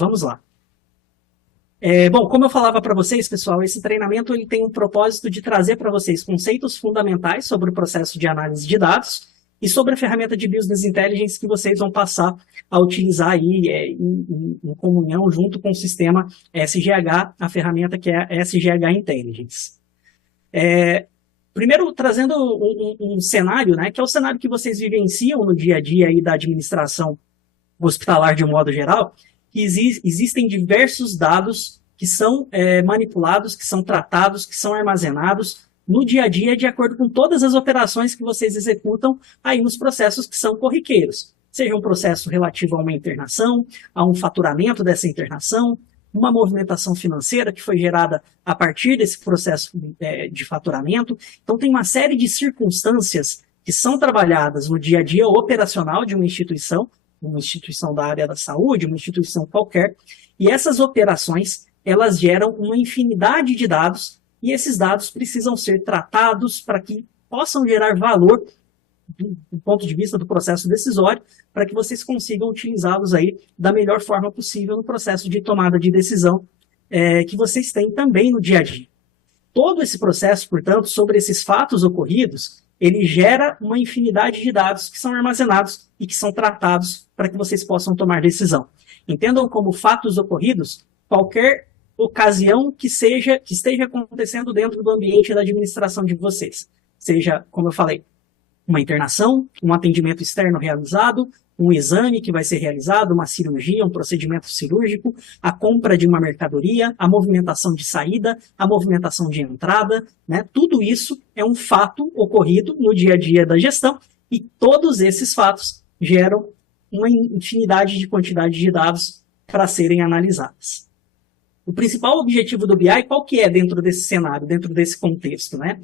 Vamos lá. Bom, como eu falava para vocês, pessoal, esse treinamento ele tem o propósito de trazer para vocês conceitos fundamentais sobre o processo de análise de dados e sobre a ferramenta de Business Intelligence que vocês vão passar a utilizar aí em comunhão junto com o sistema SGH, a ferramenta que é a SGH Intelligence. Primeiro, trazendo um cenário, né, que é o cenário que vocês vivenciam no dia a dia aí da administração hospitalar de um modo geral, que existem diversos dados que são manipulados, que são tratados, que são armazenados no dia a dia de acordo com todas as operações que vocês executam aí nos processos que são corriqueiros. Seja um processo relativo a uma internação, a um faturamento dessa internação, uma movimentação financeira que foi gerada a partir desse processo de faturamento. Então tem uma série de circunstâncias que são trabalhadas no dia a dia operacional de uma instituição da área da saúde, uma instituição qualquer, e essas operações, elas geram uma infinidade de dados, e esses dados precisam ser tratados para que possam gerar valor do ponto de vista do processo decisório, para que vocês consigam utilizá-los aí da melhor forma possível no processo de tomada de decisão que vocês têm também no dia a dia. Todo esse processo, portanto, sobre esses fatos ocorridos, ele gera uma infinidade de dados que são armazenados e que são tratados para que vocês possam tomar decisão. Entendam como fatos ocorridos qualquer ocasião que esteja acontecendo dentro do ambiente da administração de vocês. Seja, como eu falei, uma internação, um atendimento externo realizado, um exame que vai ser realizado, uma cirurgia, um procedimento cirúrgico, a compra de uma mercadoria, a movimentação de saída, a movimentação de entrada, né? Tudo isso é um fato ocorrido no dia a dia da gestão e todos esses fatos geram uma infinidade de quantidade de dados para serem analisados. O principal objetivo do BI, qual que é dentro desse cenário, dentro desse contexto, né?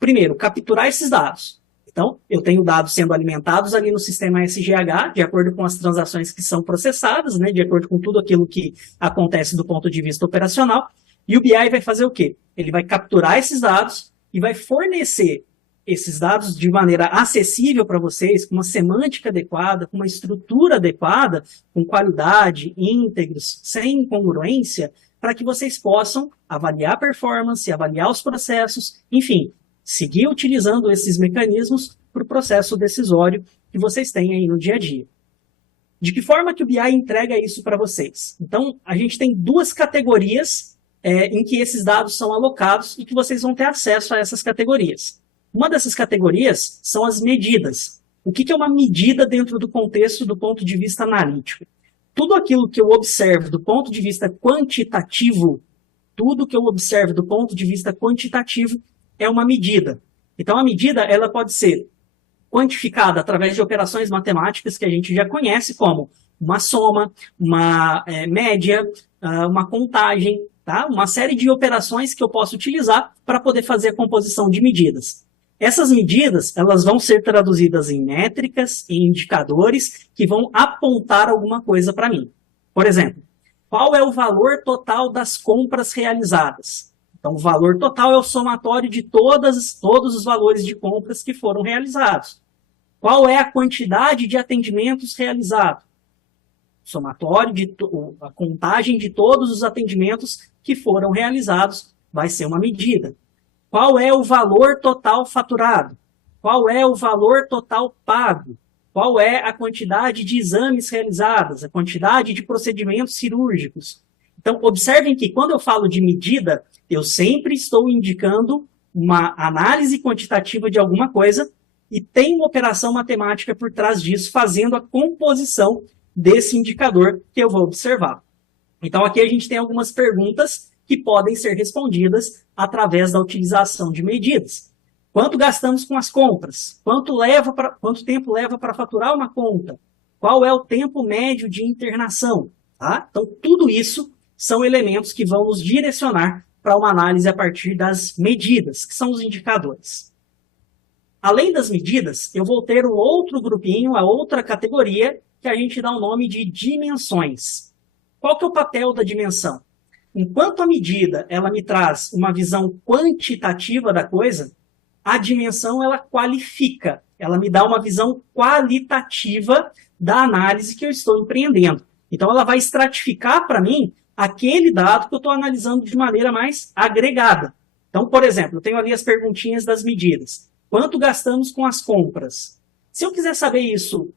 Primeiro, capturar esses dados. Então, eu tenho dados sendo alimentados ali no sistema SGH, de acordo com as transações que são processadas, né, de acordo com tudo aquilo que acontece do ponto de vista operacional, e o BI vai fazer o quê? Ele vai capturar esses dados e vai fornecer esses dados de maneira acessível para vocês, com uma semântica adequada, com uma estrutura adequada, com qualidade, íntegros, sem incongruência, para que vocês possam avaliar a performance, avaliar os processos, enfim, seguir utilizando esses mecanismos para o processo decisório que vocês têm aí no dia a dia. De que forma que o BI entrega isso para vocês? Então, a gente tem duas categorias em que esses dados são alocados e que vocês vão ter acesso a essas categorias. Uma dessas categorias são as medidas. O que é uma medida dentro do contexto do ponto de vista analítico? Tudo aquilo que eu observo do ponto de vista quantitativo, é uma medida. Então, a medida ela pode ser quantificada através de operações matemáticas que a gente já conhece, como uma soma, uma média, uma contagem, tá? Uma série de operações que eu posso utilizar para poder fazer a composição de medidas. Essas medidas elas vão ser traduzidas em métricas e indicadores que vão apontar alguma coisa para mim. Por exemplo, qual é o valor total das compras realizadas? Então, o valor total é o somatório de todos os valores de compras que foram realizados. Qual é a quantidade de atendimentos realizados? Somatório a contagem de todos os atendimentos que foram realizados vai ser uma medida. Qual é o valor total faturado? Qual é o valor total pago? Qual é a quantidade de exames realizados? A quantidade de procedimentos cirúrgicos? Então, observem que quando eu falo de medida, eu sempre estou indicando uma análise quantitativa de alguma coisa e tem uma operação matemática por trás disso, fazendo a composição desse indicador que eu vou observar. Então, aqui a gente tem algumas perguntas que podem ser respondidas através da utilização de medidas. Quanto gastamos com as compras? Quanto tempo leva para faturar uma conta? Qual é o tempo médio de internação? Tá? Então, tudo isso são elementos que vão nos direcionar para uma análise a partir das medidas, que são os indicadores. Além das medidas, eu vou ter um outro grupinho, a outra categoria, que a gente dá o nome de dimensões. Qual que é o papel da dimensão? Enquanto a medida ela me traz uma visão quantitativa da coisa, a dimensão ela qualifica, ela me dá uma visão qualitativa da análise que eu estou empreendendo. Então, ela vai estratificar para mim aquele dado que eu estou analisando de maneira mais agregada. Então, por exemplo, eu tenho ali as perguntinhas das medidas. Quanto gastamos com as compras? Se eu quiser saber isso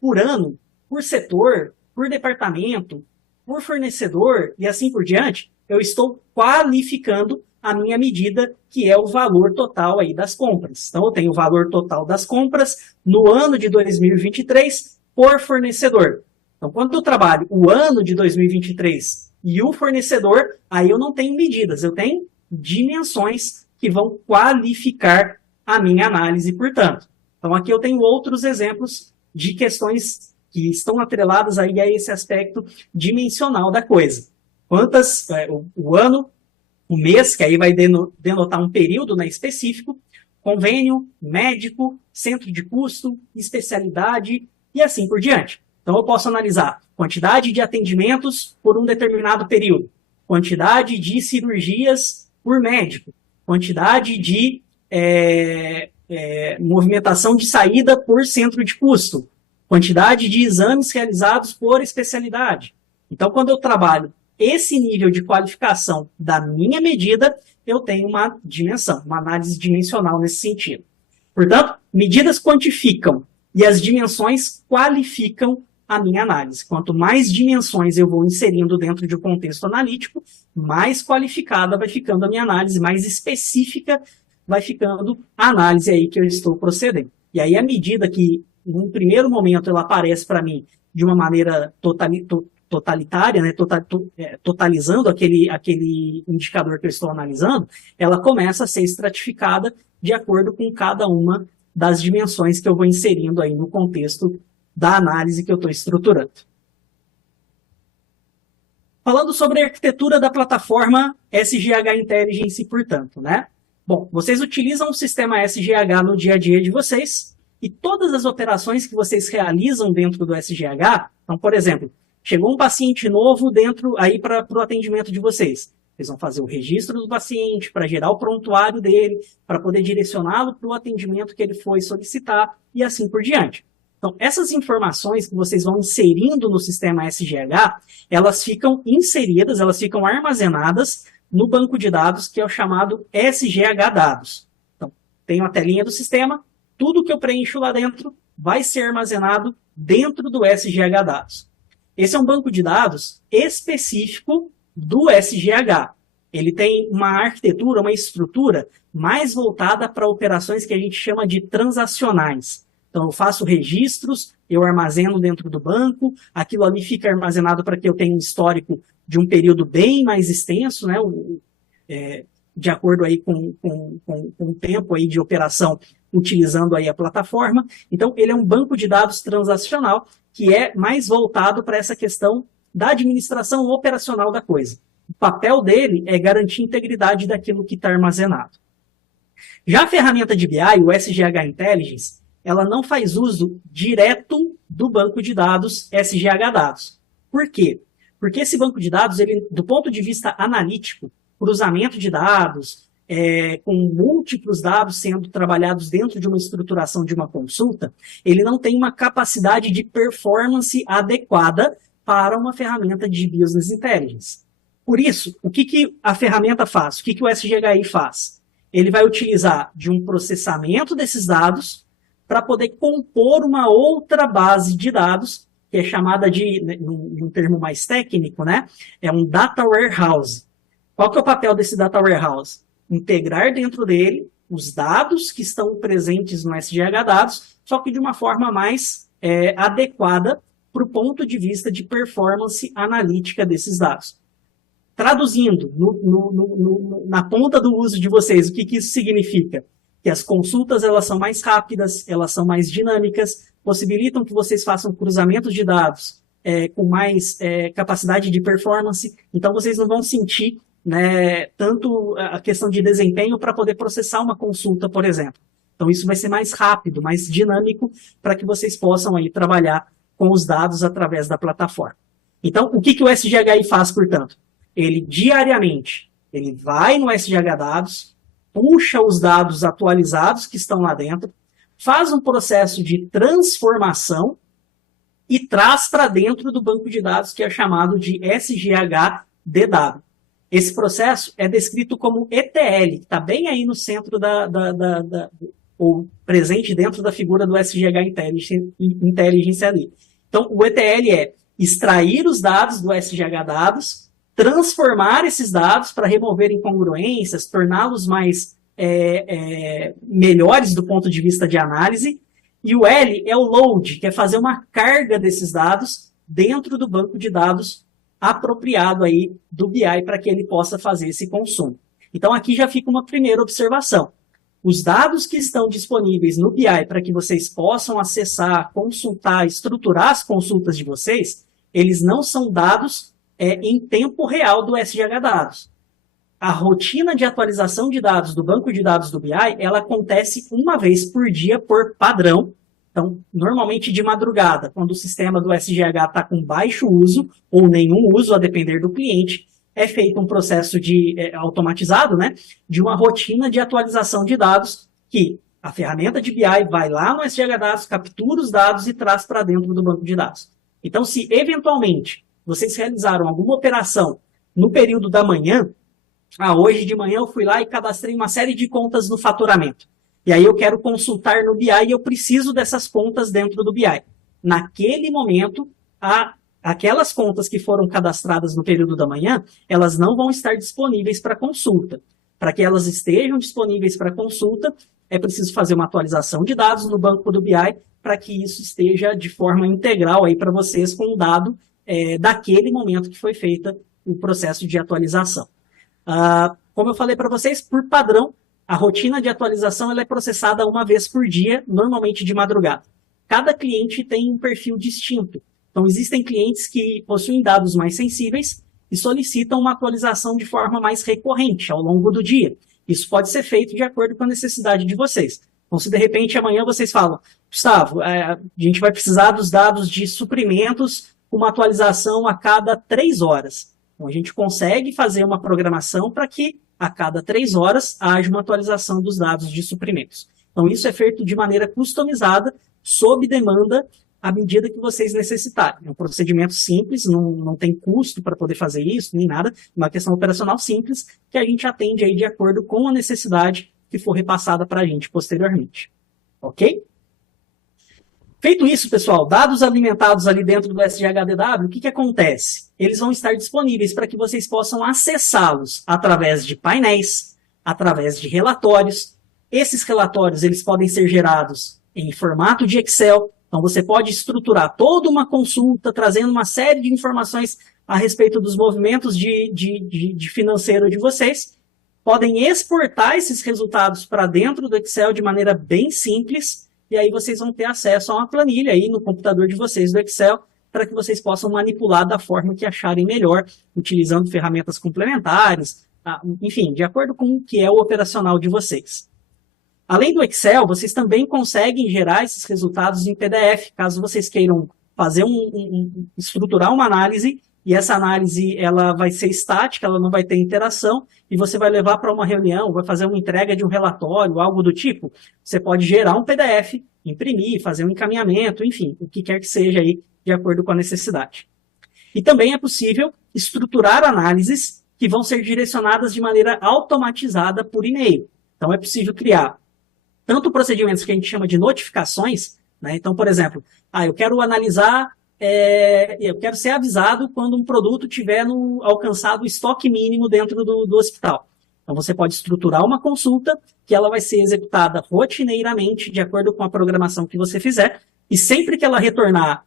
por ano, por setor, por departamento, por fornecedor e assim por diante, eu estou qualificando a minha medida, que é o valor total aí das compras. Então, eu tenho o valor total das compras no ano de 2023 por fornecedor. Então, quando eu trabalho o ano de 2023 e o fornecedor, aí eu não tenho medidas, eu tenho dimensões que vão qualificar a minha análise, portanto. Então, aqui eu tenho outros exemplos de questões que estão atreladas aí a esse aspecto dimensional da coisa. O ano, o mês, que aí vai denotar um período, né, específico, convênio, médico, centro de custo, especialidade e assim por diante. Então, eu posso analisar quantidade de atendimentos por um determinado período, quantidade de cirurgias por médico, quantidade de movimentação de saída por centro de custo, quantidade de exames realizados por especialidade. Então, quando eu trabalho esse nível de qualificação da minha medida, eu tenho uma dimensão, uma análise dimensional nesse sentido. Portanto, medidas quantificam e as dimensões qualificam a minha análise. Quanto mais dimensões eu vou inserindo dentro de um contexto analítico, mais qualificada vai ficando a minha análise, mais específica vai ficando a análise aí que eu estou procedendo. E aí, à medida que, num primeiro momento, ela aparece para mim de uma maneira totalitária, né, totalizando aquele indicador que eu estou analisando, ela começa a ser estratificada de acordo com cada uma das dimensões que eu vou inserindo aí no contexto da análise que eu estou estruturando. Falando sobre a arquitetura da plataforma SGH Intelligence, portanto, né? Bom, vocês utilizam o sistema SGH no dia a dia de vocês e todas as operações que vocês realizam dentro do SGH, então, por exemplo, chegou um paciente novo dentro aí para o atendimento de vocês. Vocês vão fazer o registro do paciente para gerar o prontuário dele, para poder direcioná-lo para o atendimento que ele foi solicitar e assim por diante. Então, essas informações que vocês vão inserindo no sistema SGH, elas ficam inseridas, elas ficam armazenadas no banco de dados que é o chamado SGH Dados. Então, tenho a telinha do sistema, tudo que eu preencho lá dentro vai ser armazenado dentro do SGH Dados. Esse é um banco de dados específico do SGH. Ele tem uma arquitetura, uma estrutura mais voltada para operações que a gente chama de transacionais. Então, eu faço registros, eu armazeno dentro do banco, aquilo ali fica armazenado para que eu tenha um histórico de um período bem mais extenso, né, de acordo aí com o tempo aí de operação utilizando aí a plataforma. Então, ele é um banco de dados transacional que é mais voltado para essa questão da administração operacional da coisa. O papel dele é garantir a integridade daquilo que está armazenado. Já a ferramenta de BI, o SGH Intelligence, ela não faz uso direto do banco de dados SGH Dados. Por quê? Porque esse banco de dados, ele, do ponto de vista analítico, cruzamento de dados, com múltiplos dados sendo trabalhados dentro de uma estruturação de uma consulta, ele não tem uma capacidade de performance adequada para uma ferramenta de Business Intelligence. Por isso, o que a ferramenta faz? O que o SGHI faz? Ele vai utilizar de um processamento desses dados para poder compor uma outra base de dados, que é chamada de, num termo mais técnico, né? É um Data Warehouse. Qual que é o papel desse Data Warehouse? Integrar dentro dele os dados que estão presentes no SGH Dados, só que de uma forma mais adequada para o ponto de vista de performance analítica desses dados. Traduzindo na ponta do uso de vocês, o que isso significa? Que as consultas elas são mais rápidas, elas são mais dinâmicas, possibilitam que vocês façam cruzamentos de dados com mais capacidade de performance, então vocês não vão sentir, né, tanto a questão de desempenho para poder processar uma consulta, por exemplo. Então isso vai ser mais rápido, mais dinâmico, para que vocês possam aí trabalhar com os dados através da plataforma. Então, o que o SGHI faz, portanto? Ele diariamente, ele vai no SGH Dados, puxa os dados atualizados que estão lá dentro, faz um processo de transformação e traz para dentro do banco de dados que é chamado de SGHDW. Esse processo é descrito como ETL, que está bem aí no centro ou presente dentro da figura do SGH Intelligence ali. Então, o ETL é extrair os dados do SGH dados, transformar esses dados para remover incongruências, torná-los mais melhores do ponto de vista de análise, e o L é o load, que é fazer uma carga desses dados dentro do banco de dados apropriado aí do BI para que ele possa fazer esse consumo. Então aqui já fica uma primeira observação. Os dados que estão disponíveis no BI para que vocês possam acessar, consultar, estruturar as consultas de vocês, eles não são dados em tempo real do SGH Dados. A rotina de atualização de dados do banco de dados do BI, ela acontece uma vez por dia por padrão. Então, normalmente de madrugada, quando o sistema do SGH está com baixo uso ou nenhum uso, a depender do cliente, é feito um processo automatizado, né, de uma rotina de atualização de dados que a ferramenta de BI vai lá no SGH Dados, captura os dados e traz para dentro do banco de dados. Então, se eventualmente vocês realizaram alguma operação no período da manhã, hoje de manhã eu fui lá e cadastrei uma série de contas no faturamento. E aí eu quero consultar no BI e eu preciso dessas contas dentro do BI. Naquele momento, aquelas contas que foram cadastradas no período da manhã, elas não vão estar disponíveis para consulta. Para que elas estejam disponíveis para consulta, é preciso fazer uma atualização de dados no banco do BI para que isso esteja de forma integral aí para vocês com o dado daquele momento que foi feito o processo de atualização. Como eu falei para vocês, por padrão, a rotina de atualização ela é processada uma vez por dia, normalmente de madrugada. Cada cliente tem um perfil distinto. Então, existem clientes que possuem dados mais sensíveis e solicitam uma atualização de forma mais recorrente ao longo do dia. Isso pode ser feito de acordo com a necessidade de vocês. Então, se de repente amanhã vocês falam, Gustavo, a gente vai precisar dos dados de suprimentos com uma atualização a cada 3 horas. Então, a gente consegue fazer uma programação para que a cada 3 horas haja uma atualização dos dados de suprimentos. Então, isso é feito de maneira customizada, sob demanda, à medida que vocês necessitarem. É um procedimento simples, não tem custo para poder fazer isso, nem nada. É uma questão operacional simples que a gente atende aí de acordo com a necessidade que for repassada para a gente posteriormente. Ok? Feito isso, pessoal, dados alimentados ali dentro do SGHDW, o que acontece? Eles vão estar disponíveis para que vocês possam acessá-los através de painéis, através de relatórios. Esses relatórios eles podem ser gerados em formato de Excel. Então, você pode estruturar toda uma consulta, trazendo uma série de informações a respeito dos movimentos de financeiro de vocês. Podem exportar esses resultados para dentro do Excel de maneira bem simples. E aí vocês vão ter acesso a uma planilha aí no computador de vocês do Excel para que vocês possam manipular da forma que acharem melhor, utilizando ferramentas complementares, enfim, de acordo com o que é o operacional de vocês. Além do Excel, vocês também conseguem gerar esses resultados em PDF, caso vocês queiram fazer estruturar uma análise, e essa análise ela vai ser estática, ela não vai ter interação, e você vai levar para uma reunião, vai fazer uma entrega de um relatório, algo do tipo. Você pode gerar um PDF, imprimir, fazer um encaminhamento, enfim, o que quer que seja aí, de acordo com a necessidade. E também é possível estruturar análises que vão ser direcionadas de maneira automatizada por e-mail. Então é possível criar tanto procedimentos que a gente chama de notificações, né? Então, por exemplo, eu quero analisar, eu quero ser avisado quando um produto tiver alcançado o estoque mínimo dentro do hospital. Então, você pode estruturar uma consulta que ela vai ser executada rotineiramente, de acordo com a programação que você fizer, e sempre que ela retornar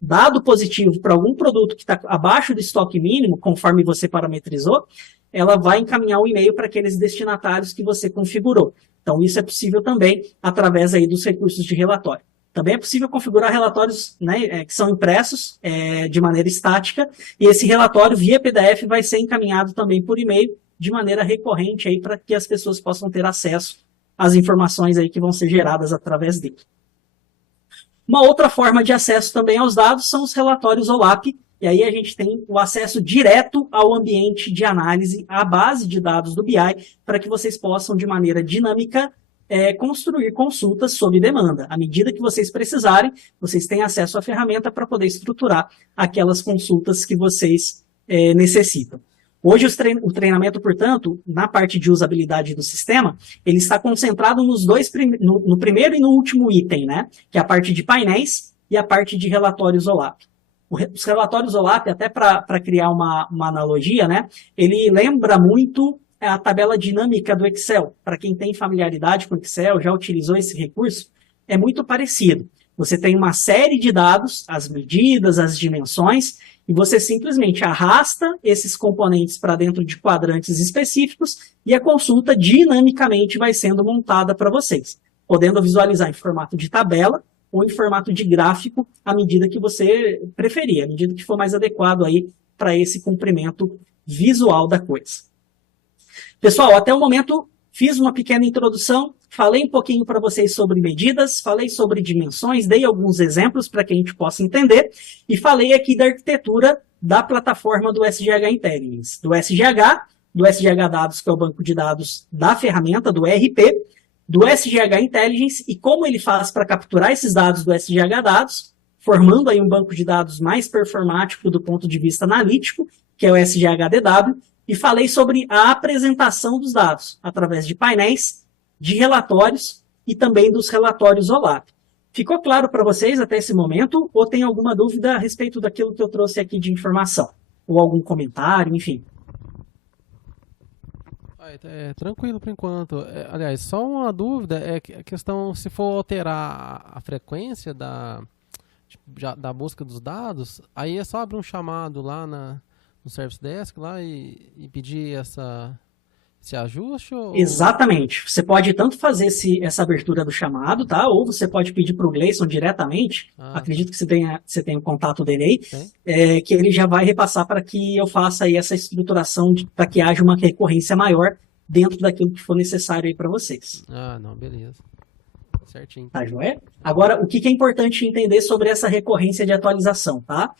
dado positivo para algum produto que está abaixo do estoque mínimo, conforme você parametrizou, ela vai encaminhar um e-mail para aqueles destinatários que você configurou. Então, isso é possível também através aí dos recursos de relatório. Também é possível configurar relatórios, né, que são impressos de maneira estática, e esse relatório via PDF vai ser encaminhado também por e-mail de maneira recorrente aí para que as pessoas possam ter acesso às informações aí que vão ser geradas através dele. Uma outra forma de acesso também aos dados são os relatórios OLAP, e aí a gente tem o acesso direto ao ambiente de análise, à base de dados do BI, para que vocês possam, de maneira dinâmica, construir consultas sob demanda. À medida que vocês precisarem, vocês têm acesso à ferramenta para poder estruturar aquelas consultas que vocês necessitam. Hoje o treinamento, portanto, na parte de usabilidade do sistema, ele está concentrado no primeiro e no último item, né? Que é a parte de painéis e a parte de relatórios OLAP. Os relatórios OLAP, até para criar uma analogia, né? Ele lembra muito a tabela dinâmica do Excel. Para quem tem familiaridade com Excel, já utilizou esse recurso, é muito parecido. Você tem uma série de dados, as medidas, as dimensões, e você simplesmente arrasta esses componentes para dentro de quadrantes específicos e a consulta dinamicamente vai sendo montada para vocês, podendo visualizar em formato de tabela ou em formato de gráfico à medida que você preferir, à medida que for mais adequado aí para esse comprimento visual da coisa. Pessoal, até o momento fiz uma pequena introdução, falei um pouquinho para vocês sobre medidas, falei sobre dimensões, dei alguns exemplos para que a gente possa entender e falei aqui da arquitetura da plataforma do SGH Intelligence, do SGH Dados, que é o banco de dados da ferramenta, do ERP, do SGH Intelligence e como ele faz para capturar esses dados do SGH Dados, formando aí um banco de dados mais performático do ponto de vista analítico, que é o SGHDW, e falei sobre a apresentação dos dados através de painéis, de relatórios e também dos relatórios OLAP. Ficou claro para vocês até esse momento ou tem alguma dúvida a respeito daquilo que eu trouxe aqui de informação? Ou algum comentário, enfim? Tranquilo por enquanto. Aliás, só uma dúvida é a questão se for alterar a frequência da busca dos dados, aí é só abrir um chamado lá no Service Desk lá e pedir esse ajuste? Exatamente. Você pode tanto fazer essa abertura do chamado, tá? Ou você pode pedir para o Gleison diretamente. Acredito que você tenha o contato dele aí, que ele já vai repassar para que eu faça aí essa estruturação para que haja uma recorrência maior dentro daquilo que for necessário aí para vocês. Não, beleza. Certinho. Tá, joia? Agora, o que é importante entender sobre essa recorrência de atualização, tá?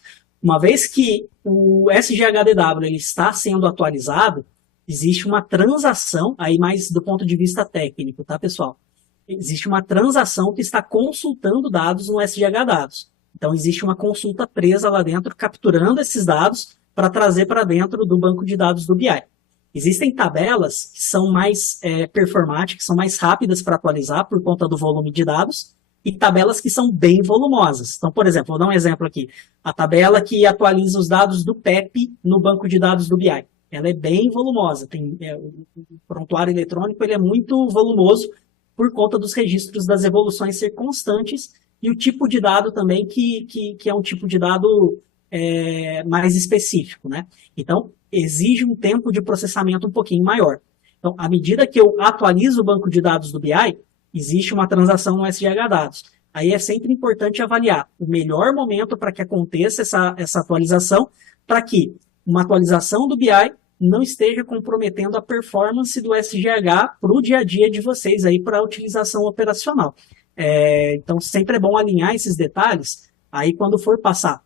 Uma vez que o SGHDW ele está sendo atualizado, existe uma transação, aí mais do ponto de vista técnico, tá, pessoal? Existe uma transação que está consultando dados no SGH Dados. Então, existe uma consulta presa lá dentro, capturando esses dados para trazer para dentro do banco de dados do BI. Existem tabelas que são mais performáticas, que são mais rápidas para atualizar por conta do volume de dados, e tabelas que são bem volumosas. Então, por exemplo, vou dar um exemplo aqui. A tabela que atualiza os dados do PEP no banco de dados do BI. Ela é bem volumosa. O prontuário eletrônico ele é muito volumoso por conta dos registros das evoluções ser constantes e o tipo de dado também que é um tipo de dado mais específico, né? Então, exige um tempo de processamento um pouquinho maior. Então, à medida que eu atualizo o banco de dados do BI, existe uma transação no SGH Dados. Aí é sempre importante avaliar o melhor momento para que aconteça essa atualização, para que uma atualização do BI não esteja comprometendo a performance do SGH para o dia a dia de vocês aí para a utilização operacional. Então, sempre é bom alinhar esses detalhes. Aí, quando for passar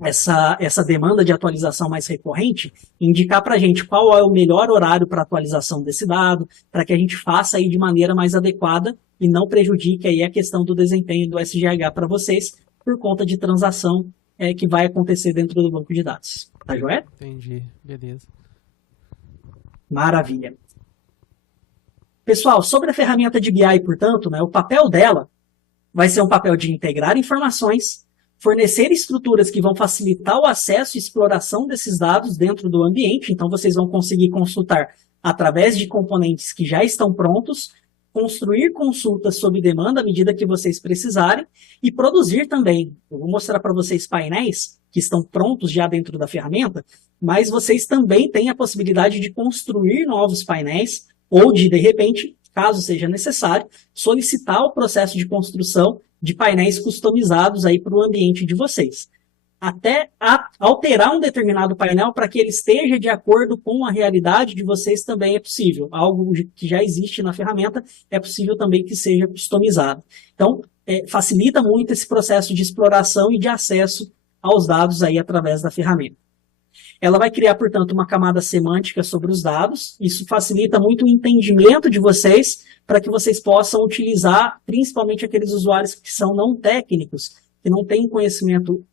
essa demanda de atualização mais recorrente, indicar para a gente qual é o melhor horário para atualização desse dado, para que a gente faça aí de maneira mais adequada e não prejudique aí a questão do desempenho do SGH para vocês, por conta de transação que vai acontecer dentro do banco de dados. Tá, joia? Entendi, beleza. Maravilha. Pessoal, sobre a ferramenta de BI, portanto, né, o papel dela vai ser um papel de integrar informações, fornecer estruturas que vão facilitar o acesso e exploração desses dados dentro do ambiente. Então, vocês vão conseguir consultar através de componentes que já estão prontos, construir consultas sob demanda à medida que vocês precisarem e produzir também. Eu vou mostrar para vocês painéis que estão prontos já dentro da ferramenta, mas vocês também têm a possibilidade de construir novos painéis ou de repente, caso seja necessário, solicitar o processo de construção de painéis customizados aí para o ambiente de vocês. Até alterar um determinado painel para que ele esteja de acordo com a realidade de vocês também é possível. Algo que já existe na ferramenta é possível também que seja customizado. Então, facilita muito esse processo de exploração e de acesso aos dados aí através da ferramenta. Ela vai criar, portanto, uma camada semântica sobre os dados. Isso facilita muito o entendimento de vocês, para que vocês possam utilizar, principalmente aqueles usuários que são não técnicos, que não têm conhecimento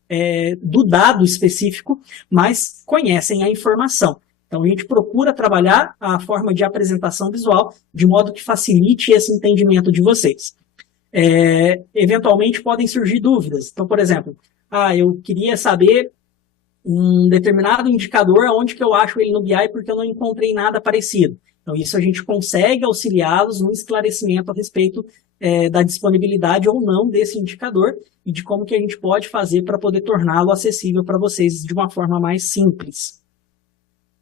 do dado específico, mas conhecem a informação. Então, a gente procura trabalhar a forma de apresentação visual de modo que facilite esse entendimento de vocês. Eventualmente, podem surgir dúvidas. Então, por exemplo, eu queria saber um determinado indicador, onde que eu acho ele no BI, porque eu não encontrei nada parecido. Então, isso a gente consegue auxiliá-los no esclarecimento a respeito da disponibilidade ou não desse indicador e de como que a gente pode fazer para poder torná-lo acessível para vocês de uma forma mais simples.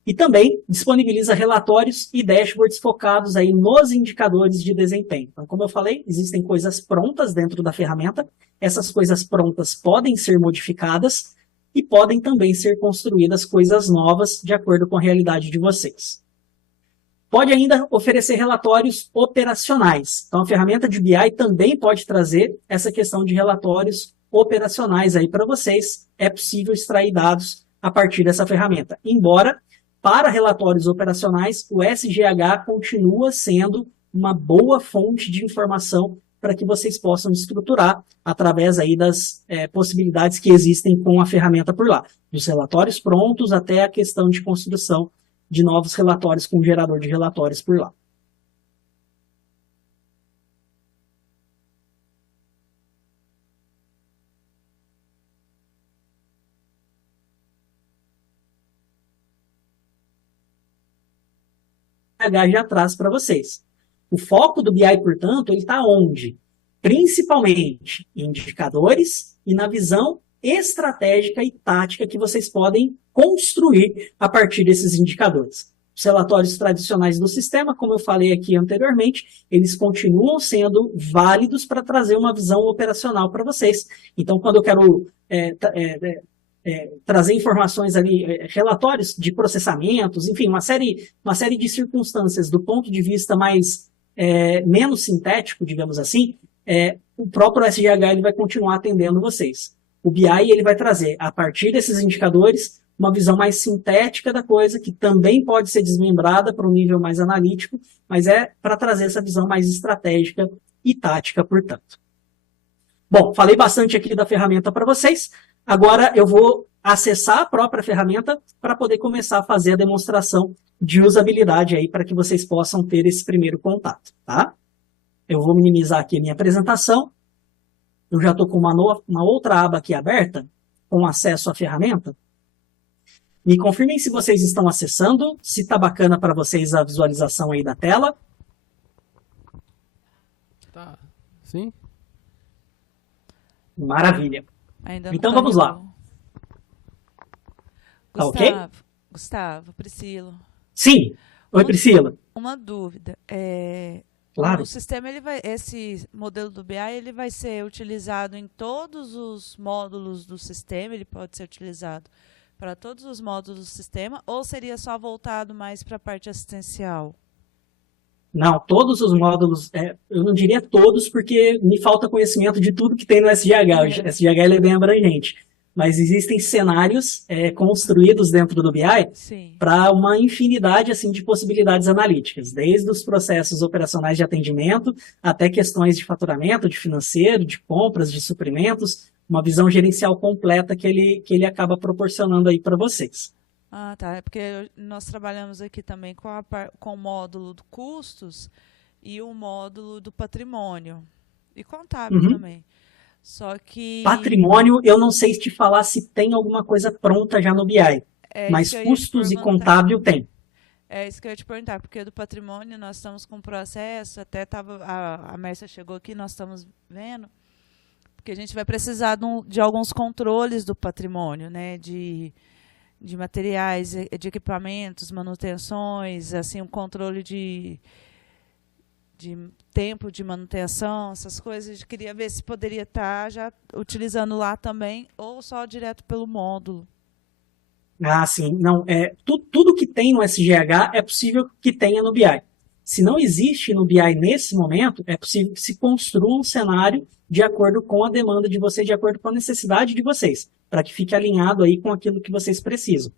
E também disponibiliza relatórios e dashboards focados aí nos indicadores de desempenho. Então, como eu falei, existem coisas prontas dentro da ferramenta. Essas coisas prontas podem ser modificadas e podem também ser construídas coisas novas de acordo com a realidade de vocês. Pode ainda oferecer relatórios operacionais. Então, a ferramenta de BI também pode trazer essa questão de relatórios operacionais aí para vocês. É possível extrair dados a partir dessa ferramenta. Embora, para relatórios operacionais, o SGH continua sendo uma boa fonte de informação para que vocês possam estruturar através aí das possibilidades que existem com a ferramenta por lá. Dos relatórios prontos até a questão de construção de novos relatórios com o gerador de relatórios por lá. BI já traz para vocês. O foco do BI, portanto, ele está onde? Principalmente em indicadores e na visão estratégica e tática que vocês podem construir a partir desses indicadores. Os relatórios tradicionais do sistema, como eu falei aqui anteriormente, eles continuam sendo válidos para trazer uma visão operacional para vocês. Então, quando eu quero trazer informações ali, relatórios de processamentos, enfim, uma série de circunstâncias do ponto de vista mais menos sintético, digamos assim, o próprio SGH ele vai continuar atendendo vocês. O BI ele vai trazer, a partir desses indicadores, uma visão mais sintética da coisa, que também pode ser desmembrada para um nível mais analítico, mas é para trazer essa visão mais estratégica e tática, portanto. Bom, falei bastante aqui da ferramenta para vocês. Agora eu vou acessar a própria ferramenta para poder começar a fazer a demonstração de usabilidade aí para que vocês possam ter esse primeiro contato, tá? Eu vou minimizar aqui a minha apresentação. Eu já estou com uma outra aba aqui aberta, com acesso à ferramenta. Me confirmem se vocês estão acessando, se está bacana para vocês a visualização aí da tela. Tá, sim. Maravilha. Ainda não Então vamos lá. Tá ok? Gustavo, Priscila. Sim. Oi, Priscila. Uma dúvida. Claro. O sistema, esse modelo do BI, ele vai ser utilizado em todos os módulos do sistema? Ele pode ser utilizado para todos os módulos do sistema? Ou seria só voltado mais para a parte assistencial? Não, todos os módulos, eu não diria todos, porque me falta conhecimento de tudo que tem no SGH. O SGH ele é bem abrangente. Mas existem cenários construídos dentro do BI para uma infinidade assim, de possibilidades analíticas, desde os processos operacionais de atendimento até questões de faturamento, de financeiro, de compras, de suprimentos, uma visão gerencial completa que ele acaba proporcionando aí para vocês. Ah, tá. É porque nós trabalhamos aqui também com o módulo do custos e o módulo do patrimônio. E contábil também. Só que... Patrimônio, eu não sei te falar se tem alguma coisa pronta já no BI. Mas custos e contábil tem. É isso que eu ia te perguntar, porque do patrimônio nós estamos com um processo, até a Mércia chegou aqui, nós estamos vendo, porque a gente vai precisar de alguns controles do patrimônio, né, de materiais, de equipamentos, manutenções, assim, um controle de tempo de manutenção, essas coisas. Eu queria ver se poderia estar já utilizando lá também, ou só direto pelo módulo. Ah, sim. Não, tudo que tem no SGH é possível que tenha no BI. Se não existe no BI nesse momento, é possível que se construa um cenário de acordo com a demanda de vocês, de acordo com a necessidade de vocês, para que fique alinhado aí com aquilo que vocês precisam.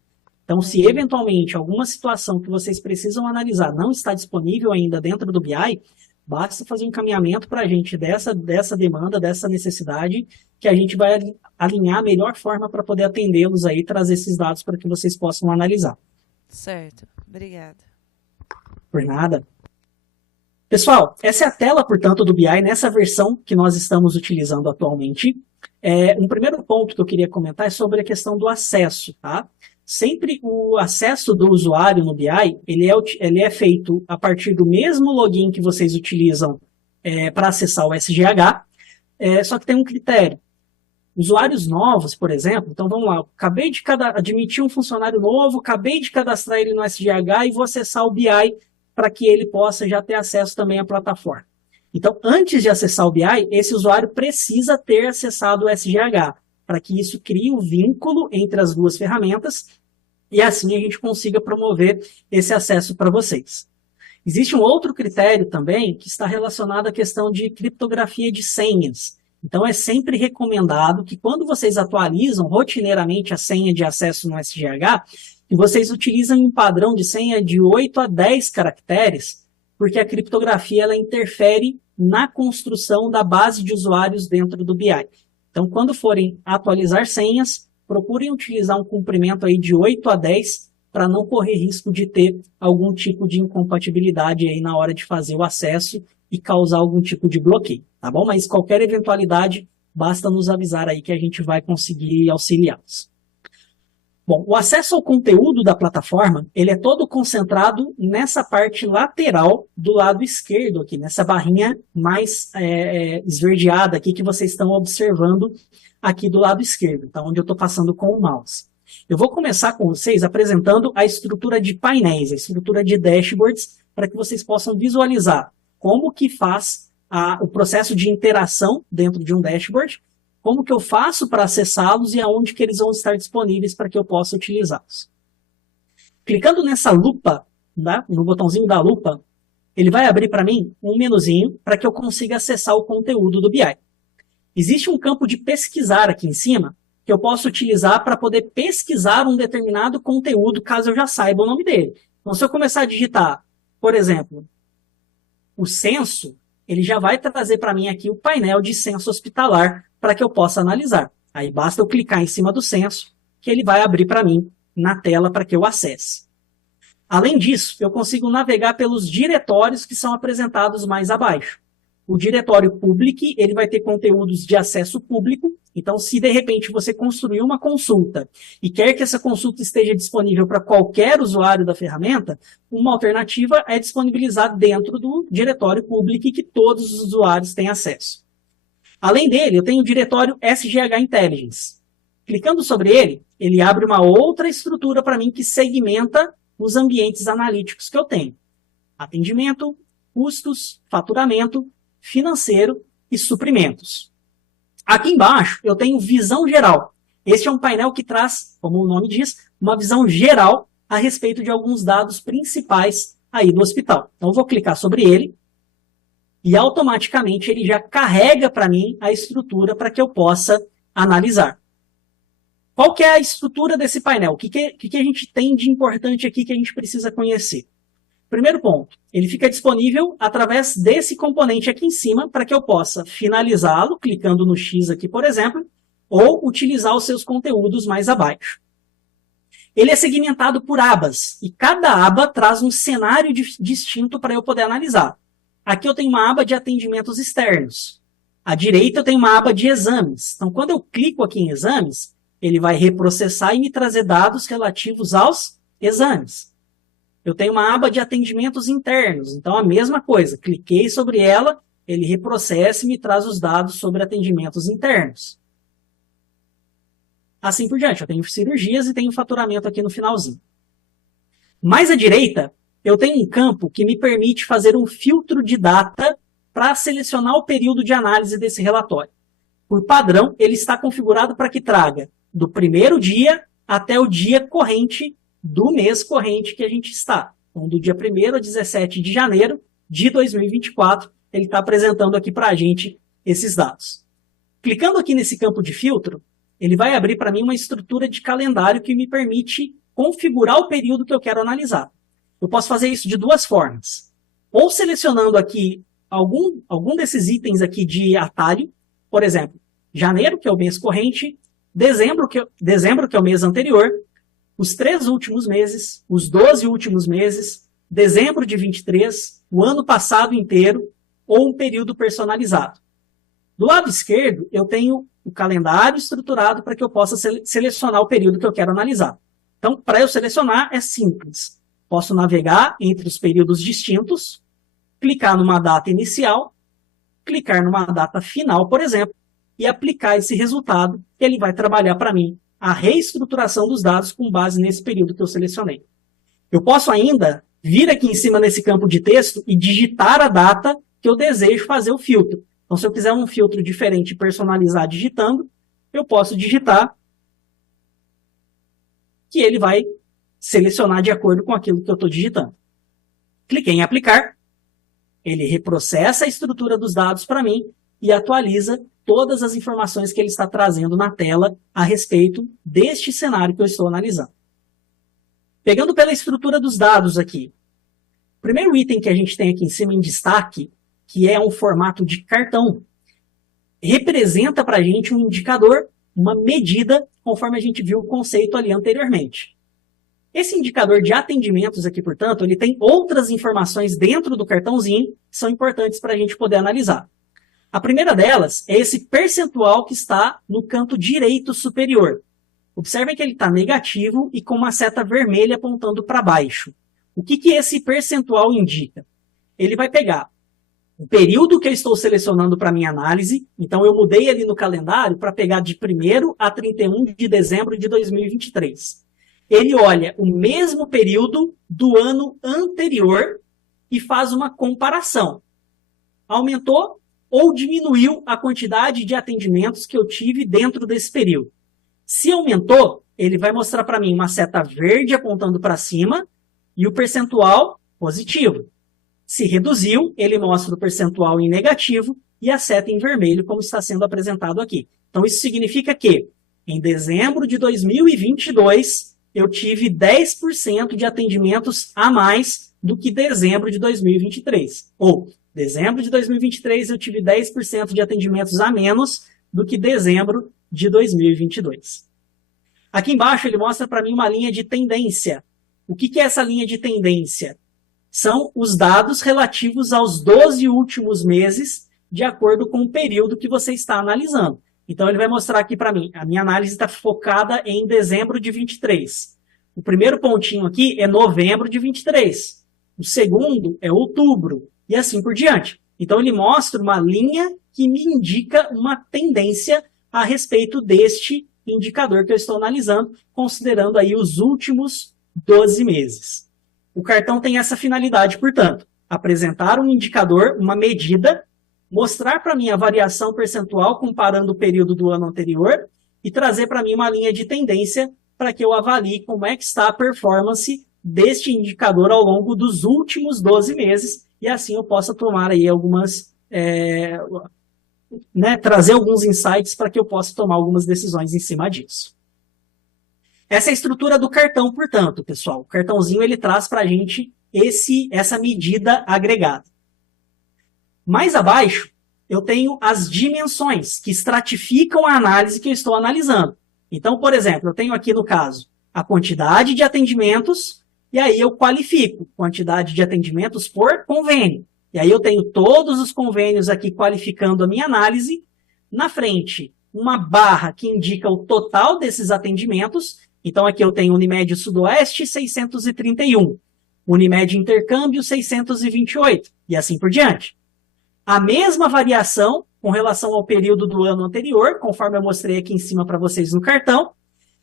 Então, se eventualmente alguma situação que vocês precisam analisar não está disponível ainda dentro do BI, basta fazer um encaminhamento para a gente dessa demanda, dessa necessidade, que a gente vai alinhar a melhor forma para poder atendê-los aí, trazer esses dados para que vocês possam analisar. Certo, obrigada. Por nada. Pessoal, essa é a tela, portanto, do BI nessa versão que nós estamos utilizando atualmente. Um primeiro ponto que eu queria comentar é sobre a questão do acesso, tá? Sempre o acesso do usuário no BI, ele é feito a partir do mesmo login que vocês utilizam para acessar o SGH, só que tem um critério. Usuários novos, por exemplo, então vamos lá, acabei de admitir um funcionário novo, acabei de cadastrar ele no SGH e vou acessar o BI para que ele possa já ter acesso também à plataforma. Então, antes de acessar o BI, esse usuário precisa ter acessado o SGH, para que isso crie um vínculo entre as duas ferramentas e assim a gente consiga promover esse acesso para vocês. Existe um outro critério também que está relacionado à questão de criptografia de senhas. Então, é sempre recomendado que quando vocês atualizam rotineiramente a senha de acesso no SGH, que vocês utilizem um padrão de senha de 8 a 10 caracteres, porque a criptografia ela interfere na construção da base de usuários dentro do BI. Então, quando forem atualizar senhas, procurem utilizar um comprimento aí de 8 a 10 para não correr risco de ter algum tipo de incompatibilidade aí na hora de fazer o acesso e causar algum tipo de bloqueio, tá bom? Mas qualquer eventualidade, basta nos avisar aí que a gente vai conseguir auxiliá-los. Bom, o acesso ao conteúdo da plataforma, ele é todo concentrado nessa parte lateral do lado esquerdo aqui, nessa barrinha mais esverdeada aqui que vocês estão observando aqui do lado esquerdo, tá? Onde eu estou passando com o mouse. Eu vou começar com vocês apresentando a estrutura de painéis, a estrutura de dashboards, para que vocês possam visualizar como que faz o processo de interação dentro de um dashboard, como que eu faço para acessá-los e aonde que eles vão estar disponíveis para que eu possa utilizá-los. Clicando nessa lupa, né, no botãozinho da lupa, ele vai abrir para mim um menuzinho para que eu consiga acessar o conteúdo do BI. Existe um campo de pesquisar aqui em cima que eu posso utilizar para poder pesquisar um determinado conteúdo, caso eu já saiba o nome dele. Então, se eu começar a digitar, por exemplo, o censo, ele já vai trazer para mim aqui o painel de censo hospitalar para que eu possa analisar. Aí basta eu clicar em cima do censo, que ele vai abrir para mim na tela para que eu acesse. Além disso, eu consigo navegar pelos diretórios que são apresentados mais abaixo. O diretório Public, ele vai ter conteúdos de acesso público. Então, se de repente você construir uma consulta e quer que essa consulta esteja disponível para qualquer usuário da ferramenta, uma alternativa é disponibilizar dentro do diretório Public que todos os usuários têm acesso. Além dele, eu tenho o diretório SGH Intelligence. Clicando sobre ele, ele abre uma outra estrutura para mim que segmenta os ambientes analíticos que eu tenho. Atendimento, custos, faturamento, financeiro e suprimentos. Aqui embaixo eu tenho visão geral. Este é um painel que traz, como o nome diz, uma visão geral a respeito de alguns dados principais aí do hospital. Então eu vou clicar sobre ele e automaticamente ele já carrega para mim a estrutura para que eu possa analisar. Qual que é a estrutura desse painel? O que a gente tem de importante aqui que a gente precisa conhecer? Primeiro ponto, ele fica disponível através desse componente aqui em cima para que eu possa finalizá-lo, clicando no X aqui, por exemplo, ou utilizar os seus conteúdos mais abaixo. Ele é segmentado por abas, e cada aba traz um cenário distinto para eu poder analisar. Aqui eu tenho uma aba de atendimentos externos. À direita eu tenho uma aba de exames. Então, quando eu clico aqui em exames, ele vai reprocessar e me trazer dados relativos aos exames. Eu tenho uma aba de atendimentos internos, então a mesma coisa, cliquei sobre ela, ele reprocessa e me traz os dados sobre atendimentos internos. Assim por diante, eu tenho cirurgias e tenho faturamento aqui no finalzinho. Mais à direita, eu tenho um campo que me permite fazer um filtro de data para selecionar o período de análise desse relatório. Por padrão, ele está configurado para que traga do primeiro dia até o dia corrente do mês corrente que a gente está. Então, do dia 1º a 17 de janeiro de 2024, ele está apresentando aqui para a gente esses dados. Clicando aqui nesse campo de filtro, ele vai abrir para mim uma estrutura de calendário que me permite configurar o período que eu quero analisar. Eu posso fazer isso de duas formas. Ou selecionando aqui algum desses itens aqui de atalho, por exemplo, janeiro, que é o mês corrente, dezembro, que é o mês anterior, os 3 últimos meses, os 12 últimos meses, dezembro de 23, o ano passado inteiro, ou um período personalizado. Do lado esquerdo, eu tenho o calendário estruturado para que eu possa selecionar o período que eu quero analisar. Então, para eu selecionar, é simples. Posso navegar entre os períodos distintos, clicar numa data inicial, clicar numa data final, por exemplo, e aplicar esse resultado, que ele vai trabalhar para mim a reestruturação dos dados com base nesse período que eu selecionei. Eu posso ainda vir aqui em cima nesse campo de texto e digitar a data que eu desejo fazer o filtro. Então, se eu quiser um filtro diferente e personalizar digitando, eu posso digitar que ele vai selecionar de acordo com aquilo que eu estou digitando. Cliquei em aplicar, ele reprocessa a estrutura dos dados para mim e atualiza todas as informações que ele está trazendo na tela a respeito deste cenário que eu estou analisando. Pegando pela estrutura dos dados aqui, o primeiro item que a gente tem aqui em cima em destaque, que é um formato de cartão, representa para a gente um indicador, uma medida, conforme a gente viu o conceito ali anteriormente. Esse indicador de atendimentos aqui, portanto, ele tem outras informações dentro do cartãozinho que são importantes para a gente poder analisar. A primeira delas é esse percentual que está no canto direito superior. Observem que ele está negativo e com uma seta vermelha apontando para baixo. O que esse percentual indica? Ele vai pegar o período que eu estou selecionando para minha análise, então eu mudei ali no calendário para pegar de 1º a 31 de dezembro de 2023. Ele olha o mesmo período do ano anterior e faz uma comparação. Aumentou ou diminuiu a quantidade de atendimentos que eu tive dentro desse período? Se aumentou, ele vai mostrar para mim uma seta verde apontando para cima e o percentual positivo. Se reduziu, ele mostra o percentual em negativo e a seta em vermelho, como está sendo apresentado aqui. Então, isso significa que, em dezembro de 2022, eu tive 10% de atendimentos a mais do que dezembro de 2023. Ou, dezembro de 2023, eu tive 10% de atendimentos a menos do que dezembro de 2022. Aqui embaixo, ele mostra para mim uma linha de tendência. O que é essa linha de tendência? São os dados relativos aos 12 últimos meses, de acordo com o período que você está analisando. Então, ele vai mostrar aqui para mim, a minha análise está focada em dezembro de 23. O primeiro pontinho aqui é novembro de 23. O segundo é outubro, e assim por diante. Então, ele mostra uma linha que me indica uma tendência a respeito deste indicador que eu estou analisando, considerando aí os últimos 12 meses. O cartão tem essa finalidade, portanto, apresentar um indicador, uma medida, mostrar para mim a variação percentual comparando o período do ano anterior e trazer para mim uma linha de tendência para que eu avalie como é que está a performance deste indicador ao longo dos últimos 12 meses e assim eu possa tomar aí algumas, trazer alguns insights para que eu possa tomar algumas decisões em cima disso. Essa é a estrutura do cartão, portanto, pessoal. O cartãozinho ele traz para a gente essa medida agregada. Mais abaixo, eu tenho as dimensões que estratificam a análise que eu estou analisando. Então, por exemplo, eu tenho aqui no caso a quantidade de atendimentos e aí eu qualifico quantidade de atendimentos por convênio. E aí eu tenho todos os convênios aqui qualificando a minha análise. Na frente, uma barra que indica o total desses atendimentos. Então, aqui eu tenho Unimed Sudoeste, 631. Unimed Intercâmbio, 628. E assim por diante. A mesma variação com relação ao período do ano anterior, conforme eu mostrei aqui em cima para vocês no cartão.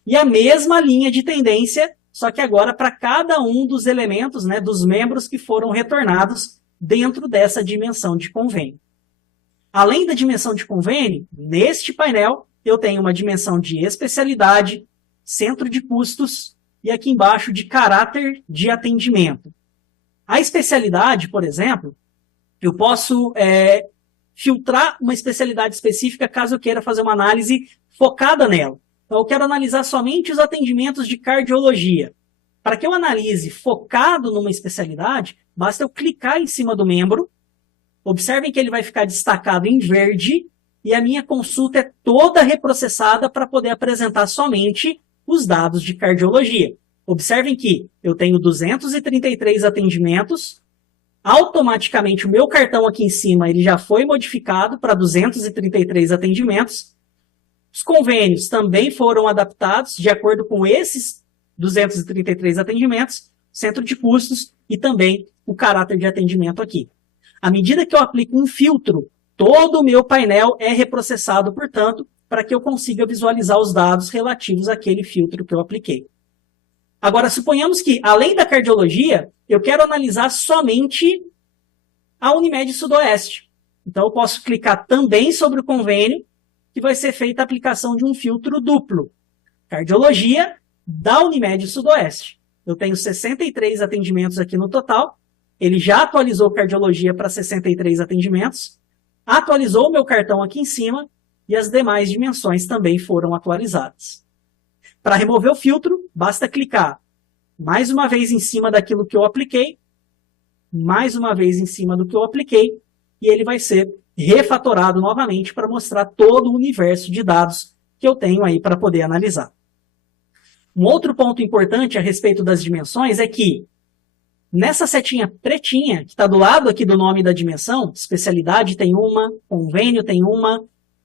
E a mesma linha de tendência, só que agora para cada um dos elementos, dos membros que foram retornados dentro dessa dimensão de convênio. Além da dimensão de convênio, neste painel, eu tenho uma dimensão de especialidade, centro de custos e aqui embaixo de caráter de atendimento. A especialidade, por exemplo, eu posso filtrar uma especialidade específica caso eu queira fazer uma análise focada nela. Então, eu quero analisar somente os atendimentos de cardiologia. Para que eu analise focado numa especialidade, basta eu clicar em cima do membro. Observem que ele vai ficar destacado em verde e a minha consulta é toda reprocessada para poder apresentar somente os dados de cardiologia. Observem que eu tenho 233 atendimentos, automaticamente o meu cartão aqui em cima ele já foi modificado para 233 atendimentos. Os convênios também foram adaptados de acordo com esses 233 atendimentos, centro de custos e também o caráter de atendimento aqui. À medida que eu aplico um filtro, todo o meu painel é reprocessado, portanto, para que eu consiga visualizar os dados relativos àquele filtro que eu apliquei. Agora, suponhamos que, além da cardiologia, eu quero analisar somente a Unimed Sudoeste. Então, eu posso clicar também sobre o convênio, que vai ser feita a aplicação de um filtro duplo. Cardiologia da Unimed Sudoeste. Eu tenho 63 atendimentos aqui no total. Ele já atualizou cardiologia para 63 atendimentos. Atualizou o meu cartão aqui em cima e as demais dimensões também foram atualizadas. Para remover o filtro, basta clicar mais uma vez em cima daquilo que eu apliquei, mais uma vez em cima do que eu apliquei, e ele vai ser refatorado novamente para mostrar todo o universo de dados que eu tenho aí para poder analisar. Um outro ponto importante a respeito das dimensões é que nessa setinha pretinha, que está do lado aqui do nome da dimensão, especialidade tem uma, convênio tem uma,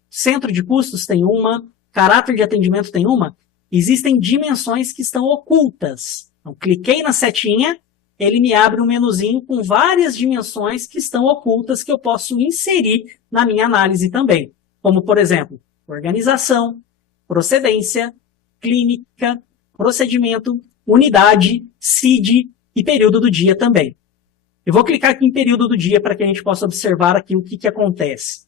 centro de custos tem uma, caráter de atendimento tem uma, existem dimensões que estão ocultas. Então, cliquei na setinha, ele me abre um menuzinho com várias dimensões que estão ocultas que eu posso inserir na minha análise também. Como, por exemplo, organização, procedência, clínica, procedimento, unidade, CID e período do dia também. Eu vou clicar aqui em período do dia para que a gente possa observar aqui o que acontece.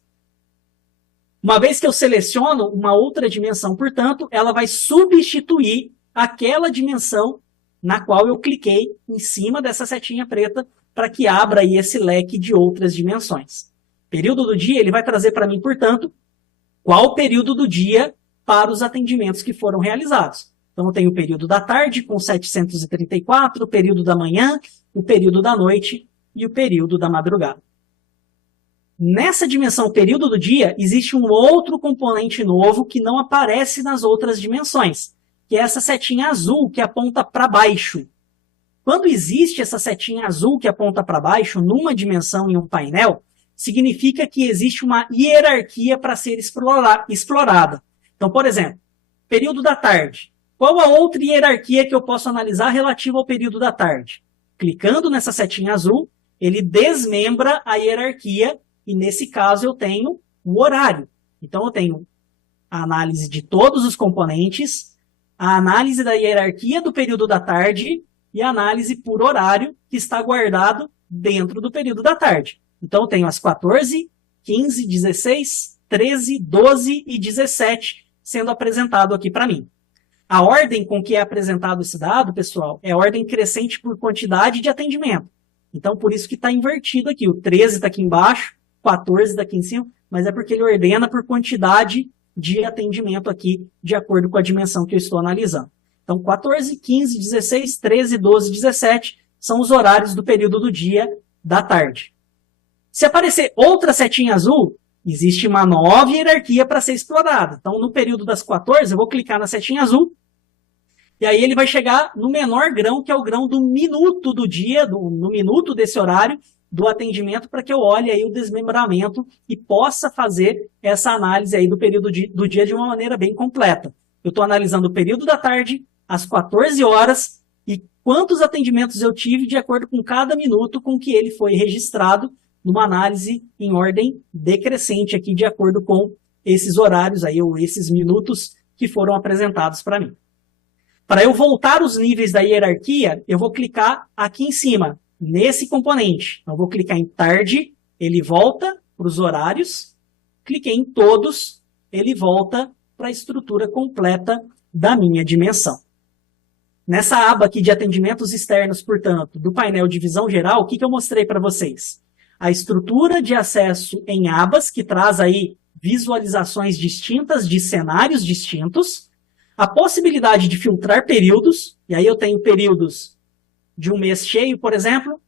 Uma vez que eu seleciono uma outra dimensão, portanto, ela vai substituir aquela dimensão na qual eu cliquei em cima dessa setinha preta para que abra aí esse leque de outras dimensões. Período do dia, ele vai trazer para mim, portanto, qual o período do dia para os atendimentos que foram realizados. Então, eu tenho o período da tarde com 734, o período da manhã, o período da noite e o período da madrugada. Nessa dimensão período do dia, existe um outro componente novo que não aparece nas outras dimensões, que é essa setinha azul que aponta para baixo. Quando existe essa setinha azul que aponta para baixo numa dimensão em um painel, significa que existe uma hierarquia para ser explorada. Então, por exemplo, período da tarde. Qual a outra hierarquia que eu posso analisar relativa ao período da tarde? Clicando nessa setinha azul, ele desmembra a hierarquia e, nesse caso, eu tenho o horário. Então, eu tenho a análise de todos os componentes, a análise da hierarquia do período da tarde e a análise por horário que está guardado dentro do período da tarde. Então, eu tenho as 14, 15, 16, 13, 12 e 17 sendo apresentado aqui para mim. A ordem com que é apresentado esse dado, pessoal, é ordem crescente por quantidade de atendimento. Então, por isso que está invertido aqui. O 13 está aqui embaixo, 14 está aqui em cima, mas é porque ele ordena por quantidade de atendimento aqui, de acordo com a dimensão que eu estou analisando. Então, 14, 15, 16, 13, 12, 17 são os horários do período do dia da tarde. Se aparecer outra setinha azul, existe uma nova hierarquia para ser explorada. Então, no período das 14, eu vou clicar na setinha azul, e aí ele vai chegar no menor grão, que é o grão do minuto do dia, no minuto desse horário, do atendimento, para que eu olhe aí o desmembramento e possa fazer essa análise aí do período do dia de uma maneira bem completa. Eu estou analisando o período da tarde, às 14 horas, e quantos atendimentos eu tive de acordo com cada minuto com que ele foi registrado, numa análise em ordem decrescente aqui, de acordo com esses horários aí, ou esses minutos que foram apresentados para mim. Para eu voltar os níveis da hierarquia, eu vou clicar aqui em cima, nesse componente. Então, eu vou clicar em tarde, ele volta para os horários. Cliquei em todos, ele volta para a estrutura completa da minha dimensão. Nessa aba aqui de atendimentos externos, portanto, do painel de visão geral, o que eu mostrei para vocês? A estrutura de acesso em abas, que traz aí visualizações distintas de cenários distintos, a possibilidade de filtrar períodos, e aí eu tenho períodos de um mês cheio, por exemplo,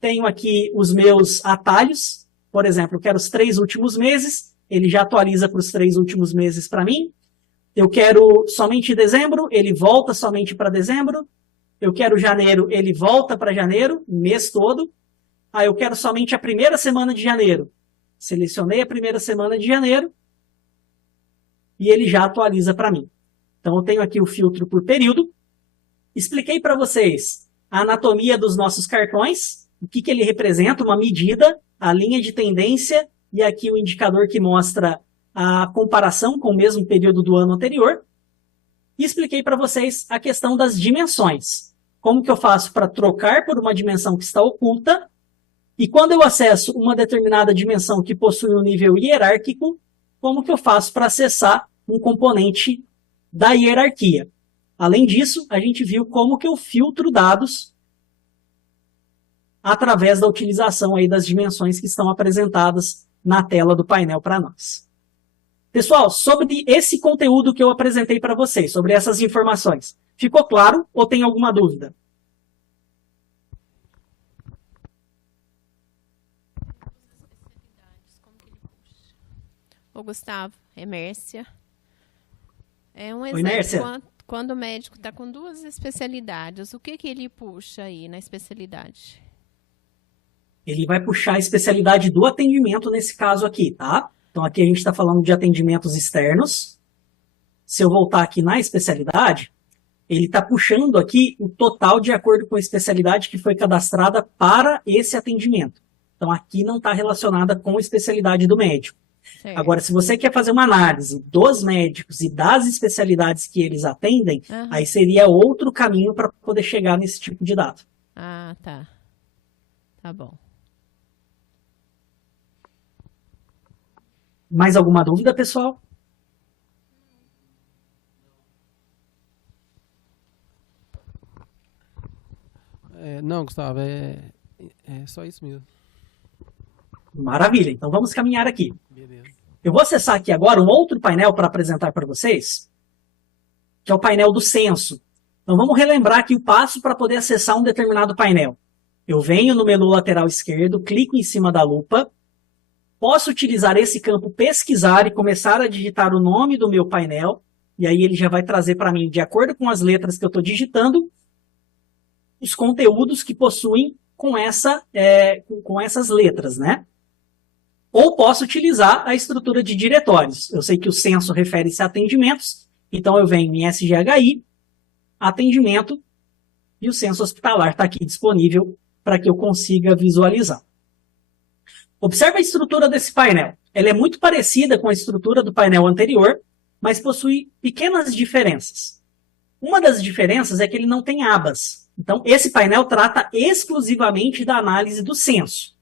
tenho aqui os meus atalhos, por exemplo, eu quero os 3 últimos meses, ele já atualiza para os 3 últimos meses para mim. Eu quero somente dezembro, ele volta somente para dezembro. Eu quero janeiro, ele volta para janeiro, o mês todo. Ah, eu quero somente a primeira semana de janeiro. Selecionei a primeira semana de janeiro e ele já atualiza para mim. Então eu tenho aqui o filtro por período. Expliquei para vocês a anatomia dos nossos cartões, o que ele representa, uma medida, a linha de tendência e aqui o indicador que mostra a comparação com o mesmo período do ano anterior. E expliquei para vocês a questão das dimensões. Como que eu faço para trocar por uma dimensão que está oculta? E quando eu acesso uma determinada dimensão que possui um nível hierárquico, como que eu faço para acessar um componente da hierarquia? Além disso, a gente viu como que eu filtro dados através da utilização aí das dimensões que estão apresentadas na tela do painel para nós. Pessoal, sobre esse conteúdo que eu apresentei para vocês, sobre essas informações, ficou claro ou tem alguma dúvida? Ô, Gustavo, é Mércia. É um Oi, exemplo, Mércia. quando o médico está com 2 especialidades, o que ele puxa aí na especialidade? Ele vai puxar a especialidade do atendimento nesse caso aqui, tá? Então aqui a gente está falando de atendimentos externos. Se eu voltar aqui na especialidade, ele está puxando aqui o total de acordo com a especialidade que foi cadastrada para esse atendimento. Então aqui não está relacionada com a especialidade do médico. Certo. Agora, se você quer fazer uma análise dos médicos e das especialidades que eles atendem, aí seria outro caminho para poder chegar nesse tipo de dado. Ah, tá. Tá bom. Mais alguma dúvida, pessoal? Não, Gustavo, é só isso mesmo. Maravilha, então vamos caminhar aqui. Beleza. Eu vou acessar aqui agora um outro painel para apresentar para vocês, que é o painel do censo. Então vamos relembrar aqui o passo para poder acessar um determinado painel. Eu venho no menu lateral esquerdo, clico em cima da lupa, posso utilizar esse campo pesquisar e começar a digitar o nome do meu painel, e aí ele já vai trazer para mim, de acordo com as letras que eu estou digitando, os conteúdos que possuem com essas letras, né? Ou posso utilizar a estrutura de diretórios. Eu sei que o censo refere-se a atendimentos, então eu venho em SGHI, atendimento, e o censo hospitalar está aqui disponível para que eu consiga visualizar. Observe a estrutura desse painel. Ela é muito parecida com a estrutura do painel anterior, mas possui pequenas diferenças. Uma das diferenças é que ele não tem abas. Então, esse painel trata exclusivamente da análise do censo.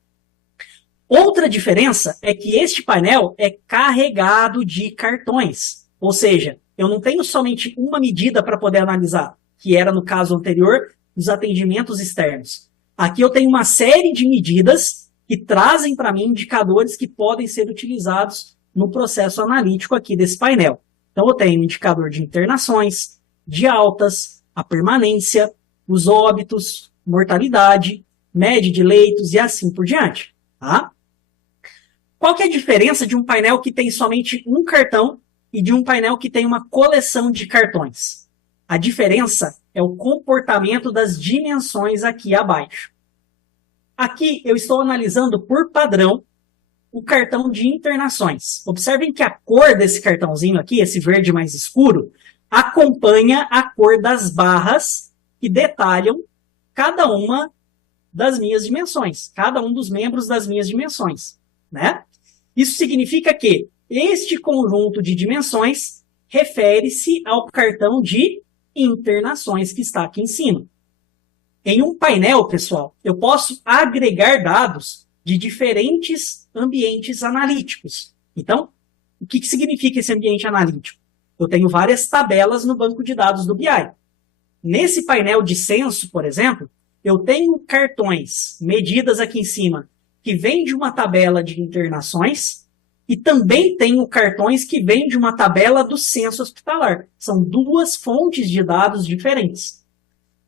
Outra diferença é que este painel é carregado de cartões. Ou seja, eu não tenho somente uma medida para poder analisar, que era no caso anterior, os atendimentos externos. Aqui eu tenho uma série de medidas que trazem para mim indicadores que podem ser utilizados no processo analítico aqui desse painel. Então eu tenho um indicador de internações, de altas, a permanência, os óbitos, mortalidade, média de leitos e assim por diante. Tá? Qual que é a diferença de um painel que tem somente um cartão e de um painel que tem uma coleção de cartões? A diferença é o comportamento das dimensões aqui abaixo. Aqui eu estou analisando por padrão o cartão de internações. Observem que a cor desse cartãozinho aqui, esse verde mais escuro, acompanha a cor das barras que detalham cada uma das minhas dimensões, cada um dos membros das minhas dimensões, né? Isso significa que este conjunto de dimensões refere-se ao cartão de internações que está aqui em cima. Em um painel, pessoal, eu posso agregar dados de diferentes ambientes analíticos. Então, o que significa esse ambiente analítico? Eu tenho várias tabelas no banco de dados do BI. Nesse painel de censo, por exemplo, eu tenho cartões, medidas aqui em cima, que vêm de uma tabela de internações e também tenho cartões que vêm de uma tabela do censo hospitalar. São duas fontes de dados diferentes.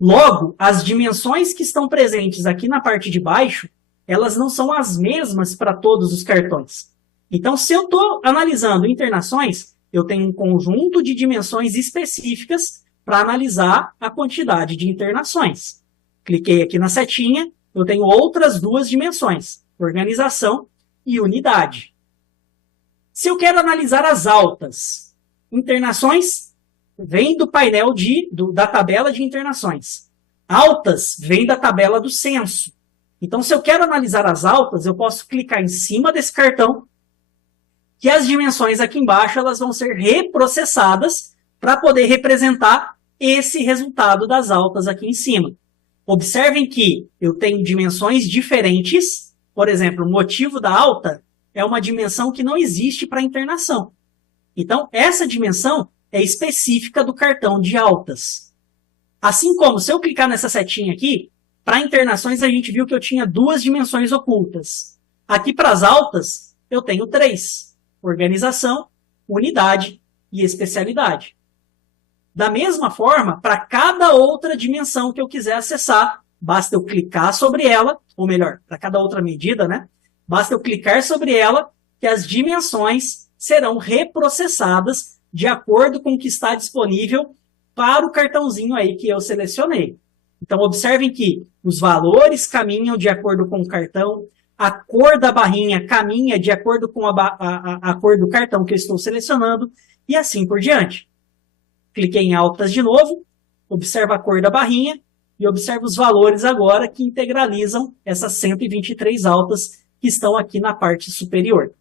Logo, as dimensões que estão presentes aqui na parte de baixo, elas não são as mesmas para todos os cartões. Então, se eu estou analisando internações, eu tenho um conjunto de dimensões específicas para analisar a quantidade de internações. Cliquei aqui na setinha, eu tenho outras duas dimensões, organização e unidade. Se eu quero analisar as altas, internações vem do painel da tabela de internações. Altas vem da tabela do censo. Então, se eu quero analisar as altas, eu posso clicar em cima desse cartão, que as dimensões aqui embaixo elas vão ser reprocessadas para poder representar esse resultado das altas aqui em cima. Observem que eu tenho dimensões diferentes. Por exemplo, o motivo da alta é uma dimensão que não existe para internação. Então, essa dimensão é específica do cartão de altas. Assim como, se eu clicar nessa setinha aqui, para internações a gente viu que eu tinha duas dimensões ocultas. Aqui para as altas, eu tenho 3. Organização, unidade e especialidade. Da mesma forma, para cada outra dimensão que eu quiser acessar, basta eu clicar sobre ela, ou melhor, para cada outra medida, né? Basta eu clicar sobre ela, que as dimensões serão reprocessadas de acordo com o que está disponível para o cartãozinho aí que eu selecionei. Então, observem que os valores caminham de acordo com o cartão, a cor da barrinha caminha de acordo com a cor do cartão que eu estou selecionando, e assim por diante. Cliquei em altas de novo, observa a cor da barrinha, e observa os valores agora que integralizam essas 123 altas que estão aqui na parte superior.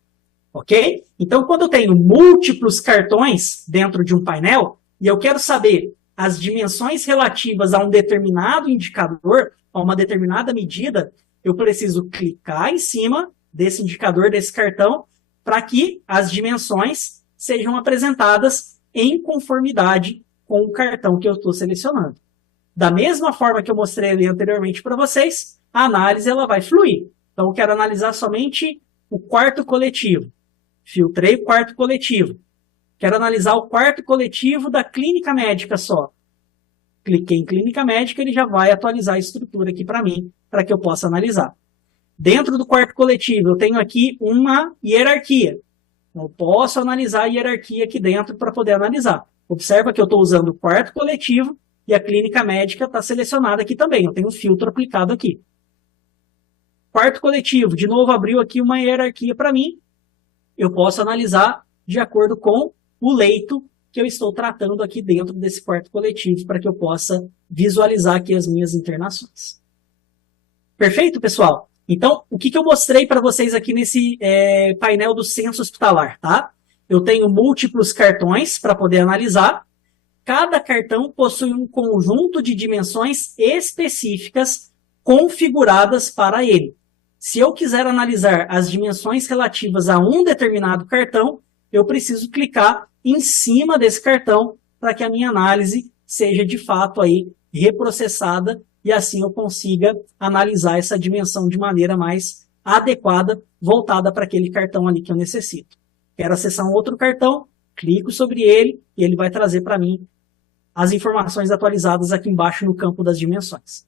Ok? Então, quando eu tenho múltiplos cartões dentro de um painel, e eu quero saber as dimensões relativas a um determinado indicador, a uma determinada medida, eu preciso clicar em cima desse indicador, desse cartão, para que as dimensões sejam apresentadas em conformidade com o cartão que eu estou selecionando. Da mesma forma que eu mostrei ali anteriormente para vocês, a análise ela vai fluir. Então, eu quero analisar somente o quarto coletivo. Filtrei o quarto coletivo. Quero analisar o quarto coletivo da clínica médica só. Cliquei em clínica médica, ele já vai atualizar a estrutura aqui para mim, para que eu possa analisar. Dentro do quarto coletivo, eu tenho aqui uma hierarquia. Eu posso analisar a hierarquia aqui dentro para poder analisar. Observa que eu estou usando o quarto coletivo e a clínica médica está selecionada aqui também. Eu tenho um filtro aplicado aqui. Quarto coletivo, de novo abriu aqui uma hierarquia para mim. Eu posso analisar de acordo com o leito que eu estou tratando aqui dentro desse quarto coletivo para que eu possa visualizar aqui as minhas internações. Perfeito, pessoal? Então, o que eu mostrei para vocês aqui nesse painel do censo hospitalar, tá? Eu tenho múltiplos cartões para poder analisar. Cada cartão possui um conjunto de dimensões específicas configuradas para ele. Se eu quiser analisar as dimensões relativas a um determinado cartão, eu preciso clicar em cima desse cartão para que a minha análise seja de fato aí reprocessada e assim eu consiga analisar essa dimensão de maneira mais adequada, voltada para aquele cartão ali que eu necessito. Quero acessar um outro cartão, clico sobre ele e ele vai trazer para mim as informações atualizadas aqui embaixo no campo das dimensões.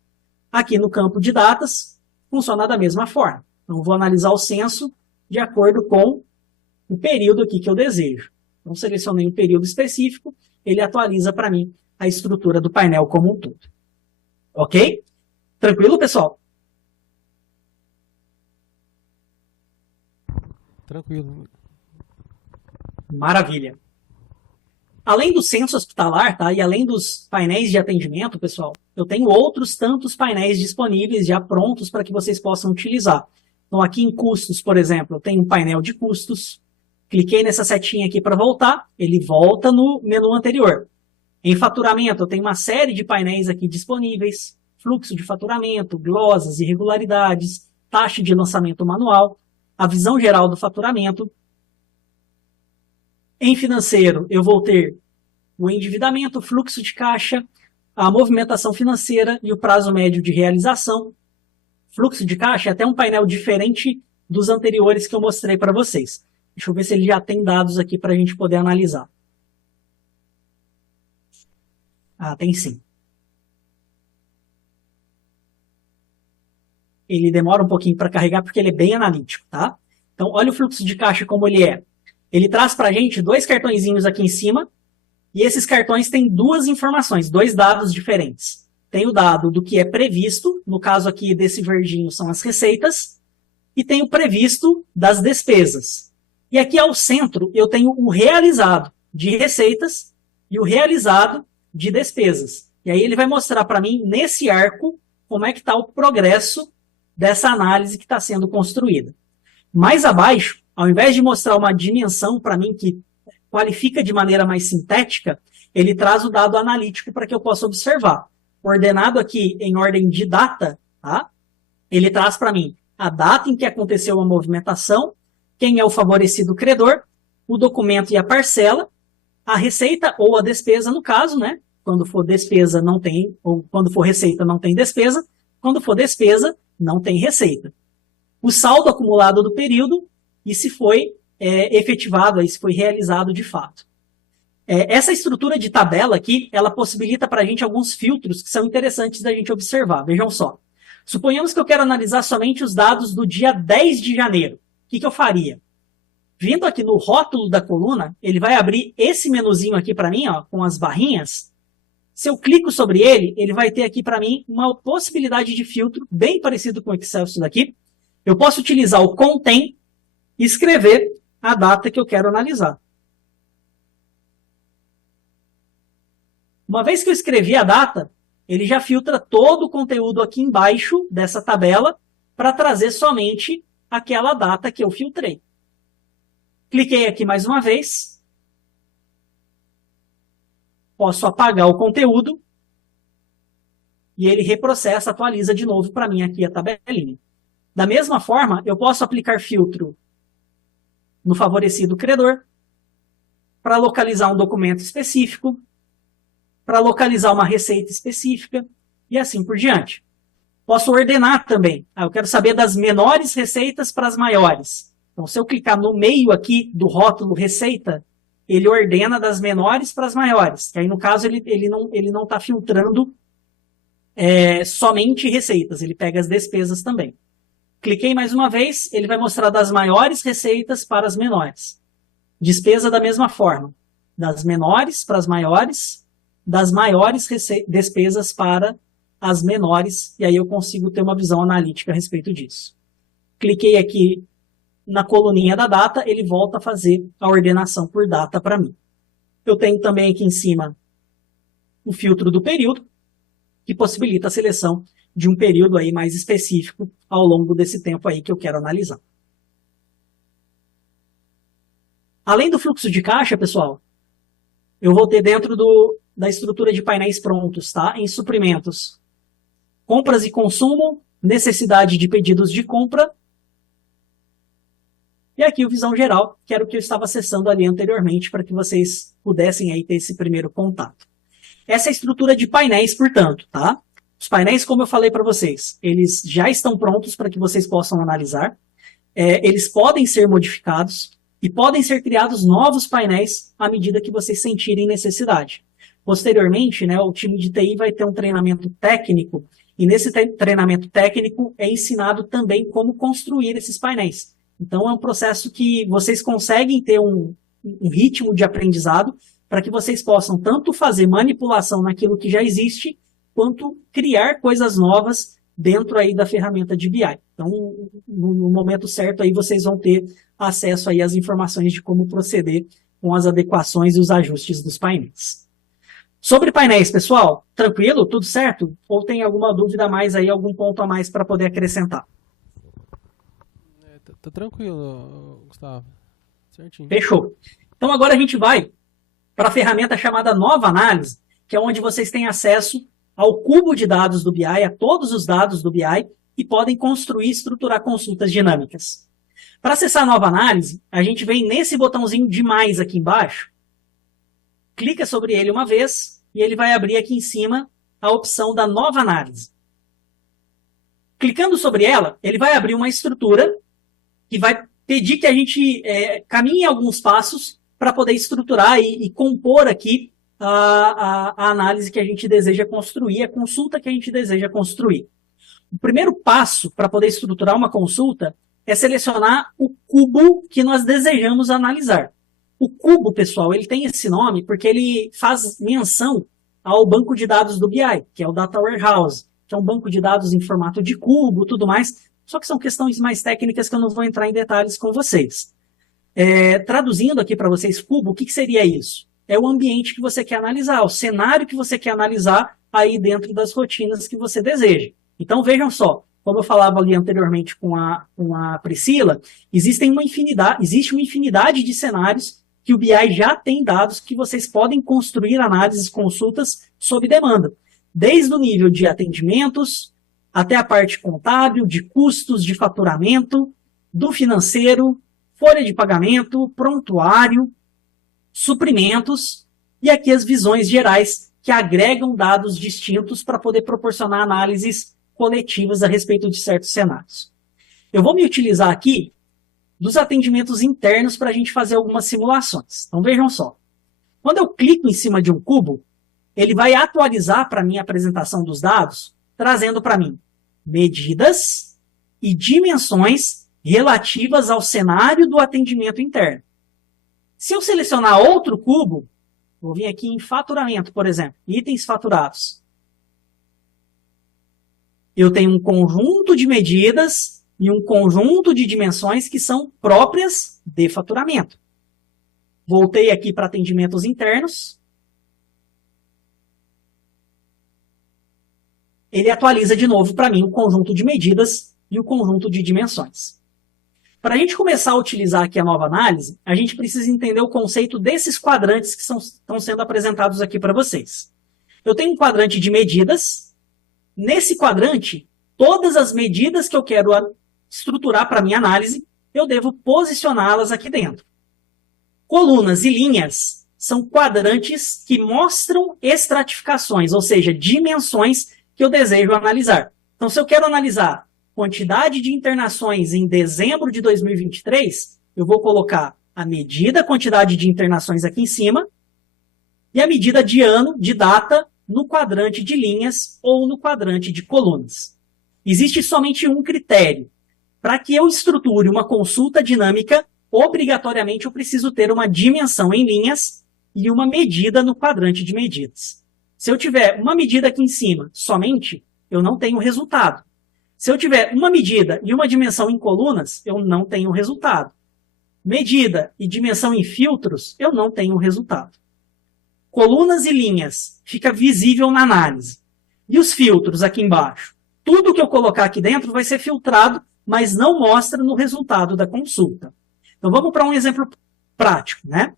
Aqui no campo de datas, funciona da mesma forma. Então, vou analisar o censo de acordo com o período aqui que eu desejo. Então, selecionei um período específico, ele atualiza para mim a estrutura do painel como um todo. Ok? Tranquilo, pessoal? Tranquilo. Maravilha. Além do censo hospitalar, tá? E além dos painéis de atendimento, pessoal, eu tenho outros tantos painéis disponíveis já prontos para que vocês possam utilizar. Então, aqui em custos, por exemplo, eu tenho um painel de custos. Cliquei nessa setinha aqui para voltar, ele volta no menu anterior. Em faturamento, eu tenho uma série de painéis aqui disponíveis. Fluxo de faturamento, glosas, irregularidades, taxa de lançamento manual, a visão geral do faturamento. Em financeiro, eu vou ter o endividamento, o fluxo de caixa, a movimentação financeira e o prazo médio de realização. Fluxo de caixa é até um painel diferente dos anteriores que eu mostrei para vocês. Deixa eu ver se ele já tem dados aqui para a gente poder analisar. Ah, tem sim. Ele demora um pouquinho para carregar porque ele é bem analítico, tá? Então, olha o fluxo de caixa como ele é. Ele traz para a gente 2 cartõezinhos aqui em cima, e esses cartões têm 2 informações, 2 dados diferentes. Tem o dado do que é previsto, no caso aqui desse verdinho são as receitas, e tem o previsto das despesas. E aqui ao centro eu tenho o realizado de receitas e o realizado de despesas. E aí ele vai mostrar para mim, nesse arco, como é que está o progresso dessa análise que está sendo construída. Mais abaixo, ao invés de mostrar uma dimensão para mim que qualifica de maneira mais sintética, ele traz o dado analítico para que eu possa observar. Ordenado aqui em ordem de data, tá? Ele traz para mim a data em que aconteceu a movimentação, quem é o favorecido credor, o documento e a parcela, a receita ou a despesa no caso, né? Quando for despesa não tem, ou quando for receita não tem despesa, quando for despesa não tem receita. O saldo acumulado do período e se foi efetivado, se foi realizado de fato. Essa estrutura de tabela aqui, ela possibilita para a gente alguns filtros que são interessantes da gente observar. Vejam só. Suponhamos que eu quero analisar somente os dados do dia 10 de janeiro. O que eu faria? Vindo aqui no rótulo da coluna, ele vai abrir esse menuzinho aqui para mim, ó, com as barrinhas. Se eu clico sobre ele, ele vai ter aqui para mim uma possibilidade de filtro bem parecido com o Excel isso daqui. Eu posso utilizar o contém e escrever a data que eu quero analisar. Uma vez que eu escrevi a data, ele já filtra todo o conteúdo aqui embaixo dessa tabela para trazer somente aquela data que eu filtrei. Cliquei aqui mais uma vez. Posso apagar o conteúdo. E ele reprocessa, atualiza de novo para mim aqui a tabelinha. Da mesma forma, eu posso aplicar filtro no favorecido credor para localizar um documento específico, para localizar uma receita específica e assim por diante. Posso ordenar também. Eu quero saber das menores receitas para as maiores. Então, se eu clicar no meio aqui do rótulo receita, ele ordena das menores para as maiores. Que aí, no caso, ele não está filtrando somente receitas, ele pega as despesas também. Cliquei mais uma vez, ele vai mostrar das maiores receitas para as menores. Despesa da mesma forma. Das menores para as maiores, das maiores despesas para as menores, e aí eu consigo ter uma visão analítica a respeito disso. Cliquei aqui na coluninha da data, ele volta a fazer a ordenação por data para mim. Eu tenho também aqui em cima o filtro do período, que possibilita a seleção de um período aí mais específico ao longo desse tempo aí que eu quero analisar. Além do fluxo de caixa, pessoal, eu vou ter dentro da estrutura de painéis prontos, tá? Em suprimentos, compras e consumo, necessidade de pedidos de compra, e aqui o visão geral, que era o que eu estava acessando ali anteriormente, para que vocês pudessem aí ter esse primeiro contato. Essa é a estrutura de painéis, portanto, tá? Os painéis, como eu falei para vocês, eles já estão prontos para que vocês possam analisar. Eles podem ser modificados e podem ser criados novos painéis à medida que vocês sentirem necessidade. Posteriormente, né, o time de TI vai ter um treinamento técnico e nesse treinamento técnico é ensinado também como construir esses painéis. Então, é um processo que vocês conseguem ter um ritmo de aprendizado para que vocês possam tanto fazer manipulação naquilo que já existe, quanto criar coisas novas dentro aí da ferramenta de BI. Então, no momento certo, aí vocês vão ter acesso aí às informações de como proceder com as adequações e os ajustes dos painéis. Sobre painéis, pessoal, tranquilo? Tudo certo? Ou tem alguma dúvida a mais aí, algum ponto a mais para poder acrescentar? Tá tranquilo, Gustavo. Certinho. Fechou. Então agora a gente vai para a ferramenta chamada Nova Análise, que é onde vocês têm acesso ao cubo de dados do BI, a todos os dados do BI, e podem construir e estruturar consultas dinâmicas. Para acessar a Nova Análise, a gente vem nesse botãozinho de mais aqui embaixo, clica sobre ele uma vez, e ele vai abrir aqui em cima a opção da Nova Análise. Clicando sobre ela, ele vai abrir uma estrutura que vai pedir que a gente caminhe alguns passos para poder estruturar e compor aqui a análise que a gente deseja construir, a consulta que a gente deseja construir. O primeiro passo para poder estruturar uma consulta é selecionar o cubo que nós desejamos analisar. O cubo, pessoal, ele tem esse nome porque ele faz menção ao banco de dados do BI, que é o Data Warehouse, que é um banco de dados em formato de cubo, tudo mais, só que são questões mais técnicas que eu não vou entrar em detalhes com vocês. Traduzindo aqui para vocês, cubo, o que seria isso? É o ambiente que você quer analisar, o cenário que você quer analisar aí dentro das rotinas que você deseja. Então, vejam só, como eu falava ali anteriormente com a Priscila, existe uma infinidade de cenários que o BI já tem dados que vocês podem construir análises, consultas sob demanda. Desde o nível de atendimentos, até a parte contábil, de custos, de faturamento, do financeiro, folha de pagamento, prontuário, suprimentos, e aqui as visões gerais que agregam dados distintos para poder proporcionar análises coletivas a respeito de certos cenários. Eu vou me utilizar aqui dos atendimentos internos para a gente fazer algumas simulações. Então vejam só. Quando eu clico em cima de um cubo, ele vai atualizar para mim a apresentação dos dados, trazendo para mim medidas e dimensões relativas ao cenário do atendimento interno. Se eu selecionar outro cubo, vou vir aqui em faturamento, por exemplo, itens faturados. Eu tenho um conjunto de medidas e um conjunto de dimensões que são próprias de faturamento. Voltei aqui para atendimentos internos. Ele atualiza de novo para mim o conjunto de medidas e o conjunto de dimensões. Para a gente começar a utilizar aqui a nova análise, a gente precisa entender o conceito desses quadrantes que estão sendo apresentados aqui para vocês. Eu tenho um quadrante de medidas. Nesse quadrante, todas as medidas que eu quero estruturar para a minha análise, eu devo posicioná-las aqui dentro. Colunas e linhas são quadrantes que mostram estratificações, ou seja, dimensões que eu desejo analisar. Então, se eu quero analisar quantidade de internações em dezembro de 2023, eu vou colocar a medida, quantidade de internações aqui em cima, e a medida de ano, de data, no quadrante de linhas ou no quadrante de colunas. Existe somente um critério. Para que eu estruture uma consulta dinâmica, obrigatoriamente eu preciso ter uma dimensão em linhas e uma medida no quadrante de medidas. Se eu tiver uma medida aqui em cima somente, eu não tenho resultado. Se eu tiver uma medida e uma dimensão em colunas, eu não tenho resultado. Medida e dimensão em filtros, eu não tenho resultado. Colunas e linhas, fica visível na análise. E os filtros aqui embaixo? Tudo que eu colocar aqui dentro vai ser filtrado, mas não mostra no resultado da consulta. Então vamos para um exemplo prático, né?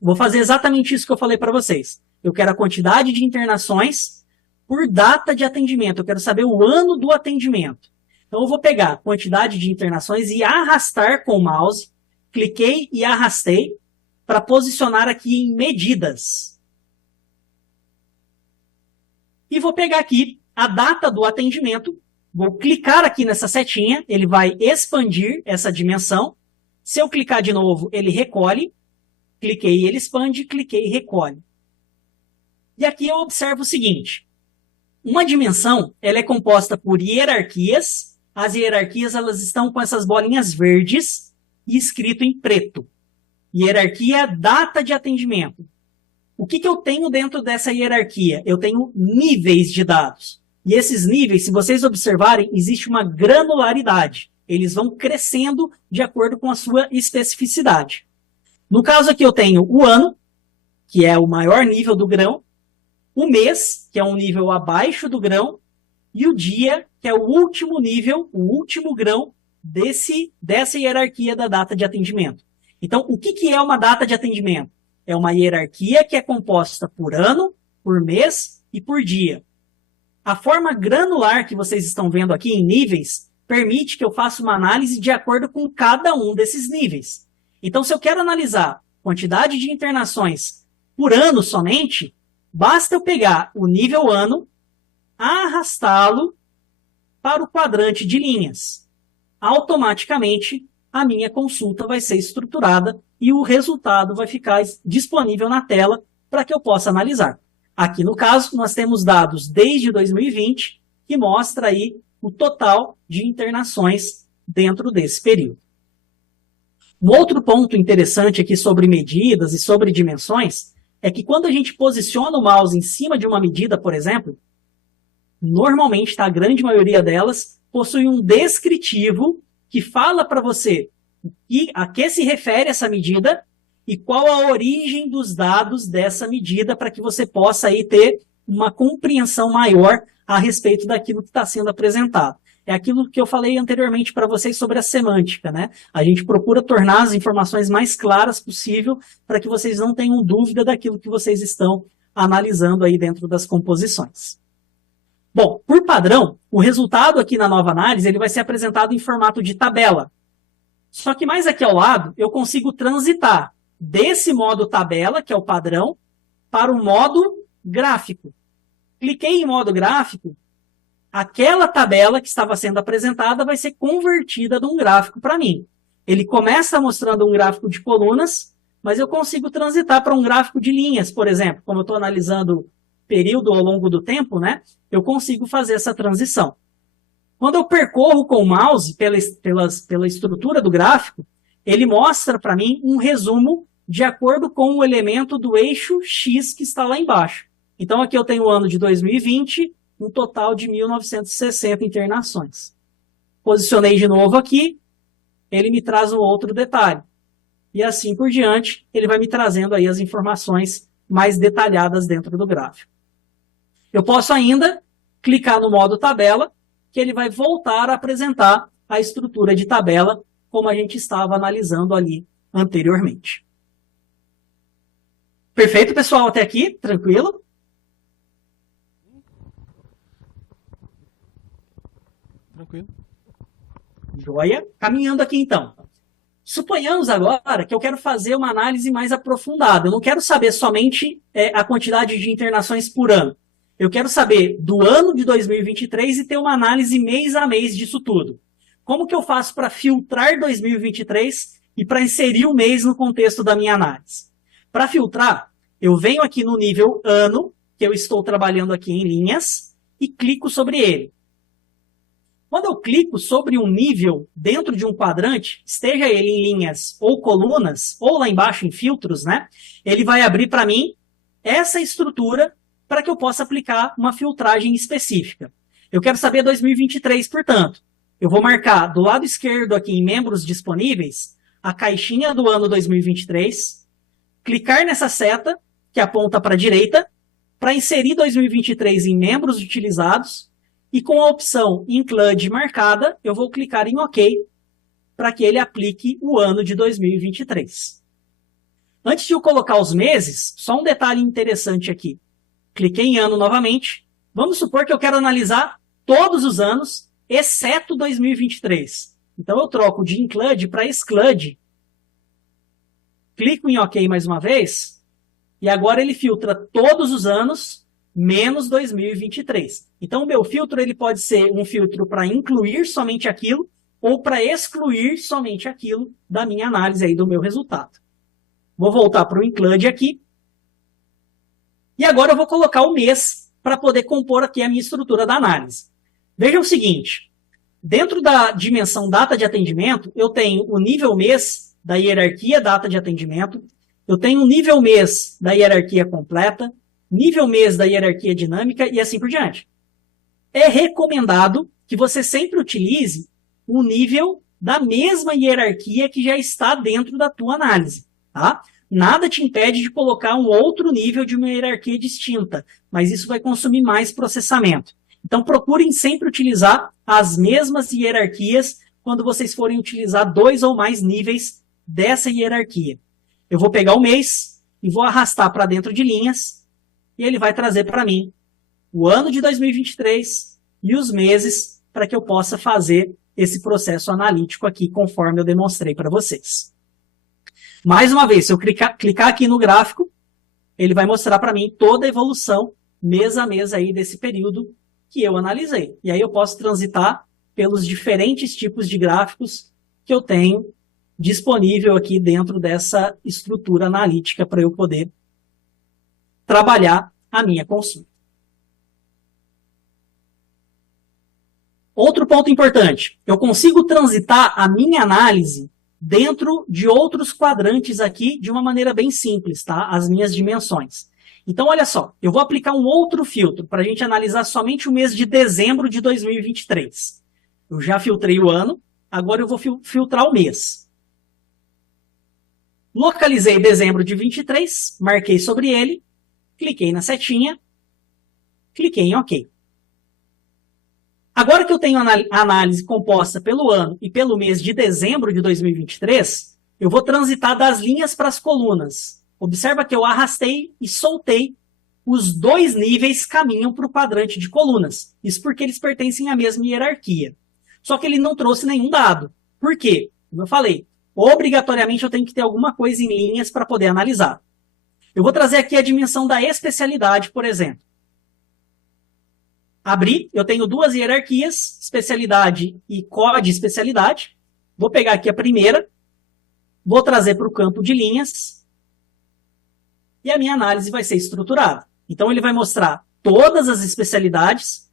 Vou fazer exatamente isso que eu falei para vocês. Eu quero a quantidade de internações por data de atendimento. Eu quero saber o ano do atendimento. Então, eu vou pegar a quantidade de internações e arrastar com o mouse. Cliquei e arrastei para posicionar aqui em medidas. E vou pegar aqui a data do atendimento. Vou clicar aqui nessa setinha. Ele vai expandir essa dimensão. Se eu clicar de novo, ele recolhe. Cliquei e ele expande. Cliquei e recolhe. E aqui eu observo o seguinte. Uma dimensão, ela é composta por hierarquias. As hierarquias, elas estão com essas bolinhas verdes e escrito em preto. Hierarquia, data de atendimento. O que eu tenho dentro dessa hierarquia? Eu tenho níveis de dados. E esses níveis, se vocês observarem, existe uma granularidade. Eles vão crescendo de acordo com a sua especificidade. No caso aqui eu tenho o ano, que é o maior nível do grão, o mês, que é um nível abaixo do grão, e o dia, que é o último nível, o último grão dessa hierarquia da data de atendimento. Então, o que é uma data de atendimento? É uma hierarquia que é composta por ano, por mês e por dia. A forma granular que vocês estão vendo aqui em níveis permite que eu faça uma análise de acordo com cada um desses níveis. Então, se eu quero analisar quantidade de internações por ano somente, basta eu pegar o nível ano, arrastá-lo para o quadrante de linhas. Automaticamente, a minha consulta vai ser estruturada e o resultado vai ficar disponível na tela para que eu possa analisar. Aqui no caso, nós temos dados desde 2020, que mostra aí o total de internações dentro desse período. Um outro ponto interessante aqui sobre medidas e sobre dimensões é que quando a gente posiciona o mouse em cima de uma medida, por exemplo, normalmente, tá, a grande maioria delas possui um descritivo que fala para você a que se refere essa medida e qual a origem dos dados dessa medida para que você possa aí ter uma compreensão maior a respeito daquilo que está sendo apresentado. É aquilo que eu falei anteriormente para vocês sobre a semântica, né? A gente procura tornar as informações mais claras possível para que vocês não tenham dúvida daquilo que vocês estão analisando aí dentro das composições. Bom, por padrão, o resultado aqui na nova análise ele vai ser apresentado em formato de tabela. Só que mais aqui ao lado, eu consigo transitar desse modo tabela, que é o padrão, para o modo gráfico. Cliquei em modo gráfico, aquela tabela que estava sendo apresentada vai ser convertida num gráfico para mim. Ele começa mostrando um gráfico de colunas, mas eu consigo transitar para um gráfico de linhas, por exemplo. Como eu estou analisando período ao longo do tempo, né, eu consigo fazer essa transição. Quando eu percorro com o mouse pela estrutura do gráfico, ele mostra para mim um resumo de acordo com o elemento do eixo X que está lá embaixo. Então, aqui eu tenho o ano de 2020, um total de 1.960 internações. Posicionei de novo aqui, ele me traz um outro detalhe. E assim por diante, ele vai me trazendo aí as informações mais detalhadas dentro do gráfico. Eu posso ainda clicar no modo tabela, que ele vai voltar a apresentar a estrutura de tabela, como a gente estava analisando ali anteriormente. Perfeito, pessoal, até aqui? Tranquilo? Tranquilo. Joia. Caminhando aqui, então. Suponhamos agora que eu quero fazer uma análise mais aprofundada. Eu não quero saber somente a quantidade de internações por ano. Eu quero saber do ano de 2023 e ter uma análise mês a mês disso tudo. Como que eu faço para filtrar 2023 e para inserir o mês no contexto da minha análise? Para filtrar, eu venho aqui no nível ano, que eu estou trabalhando aqui em linhas, e clico sobre ele. Quando eu clico sobre um nível dentro de um quadrante, esteja ele em linhas ou colunas, ou lá embaixo em filtros, né? Ele vai abrir para mim essa estrutura para que eu possa aplicar uma filtragem específica. Eu quero saber 2023, portanto. Eu vou marcar do lado esquerdo aqui em membros disponíveis a caixinha do ano 2023, clicar nessa seta que aponta para a direita para inserir 2023 em membros utilizados e com a opção Include marcada, eu vou clicar em OK para que ele aplique o ano de 2023. Antes de eu colocar os meses, só um detalhe interessante aqui. Cliquei em ano novamente. Vamos supor que eu quero analisar todos os anos, exceto 2023. Então eu troco de Include para Exclude. Clico em OK mais uma vez. E agora ele filtra todos os anos, menos 2023. Então o meu filtro ele pode ser um filtro para incluir somente aquilo ou para excluir somente aquilo da minha análise aí do meu resultado. Vou voltar para o Include aqui. E agora eu vou colocar o mês para poder compor aqui a minha estrutura da análise. Veja o seguinte, dentro da dimensão data de atendimento, eu tenho o nível mês da hierarquia data de atendimento, eu tenho o nível mês da hierarquia completa, nível mês da hierarquia dinâmica e assim por diante. É recomendado que você sempre utilize o nível da mesma hierarquia que já está dentro da tua análise, tá? Nada te impede de colocar um outro nível de uma hierarquia distinta, mas isso vai consumir mais processamento. Então, procurem sempre utilizar as mesmas hierarquias quando vocês forem utilizar 2 ou mais níveis dessa hierarquia. Eu vou pegar o mês e vou arrastar para dentro de linhas e ele vai trazer para mim o ano de 2023 e os meses para que eu possa fazer esse processo analítico aqui, conforme eu demonstrei para vocês. Mais uma vez, se eu clicar aqui no gráfico, ele vai mostrar para mim toda a evolução mês a mês aí desse período que eu analisei. E aí eu posso transitar pelos diferentes tipos de gráficos que eu tenho disponível aqui dentro dessa estrutura analítica para eu poder trabalhar a minha consulta. Outro ponto importante, eu consigo transitar a minha análise dentro de outros quadrantes aqui de uma maneira bem simples, tá? As minhas dimensões. Então, olha só, eu vou aplicar um outro filtro para a gente analisar somente o mês de dezembro de 2023. Eu já filtrei o ano, agora eu vou filtrar o mês. Localizei dezembro de 23, marquei sobre ele, cliquei na setinha, cliquei em OK. Agora que eu tenho a análise composta pelo ano e pelo mês de dezembro de 2023, eu vou transitar das linhas para as colunas. Observa que eu arrastei e soltei. Os dois níveis caminham para o quadrante de colunas. Isso porque eles pertencem à mesma hierarquia. Só que ele não trouxe nenhum dado. Por quê? Como eu falei, obrigatoriamente eu tenho que ter alguma coisa em linhas para poder analisar. Eu vou trazer aqui a dimensão da especialidade, por exemplo. Abri, eu tenho duas hierarquias, especialidade e COD especialidade. Vou pegar aqui a primeira, vou trazer para o campo de linhas e a minha análise vai ser estruturada. Então, ele vai mostrar todas as especialidades,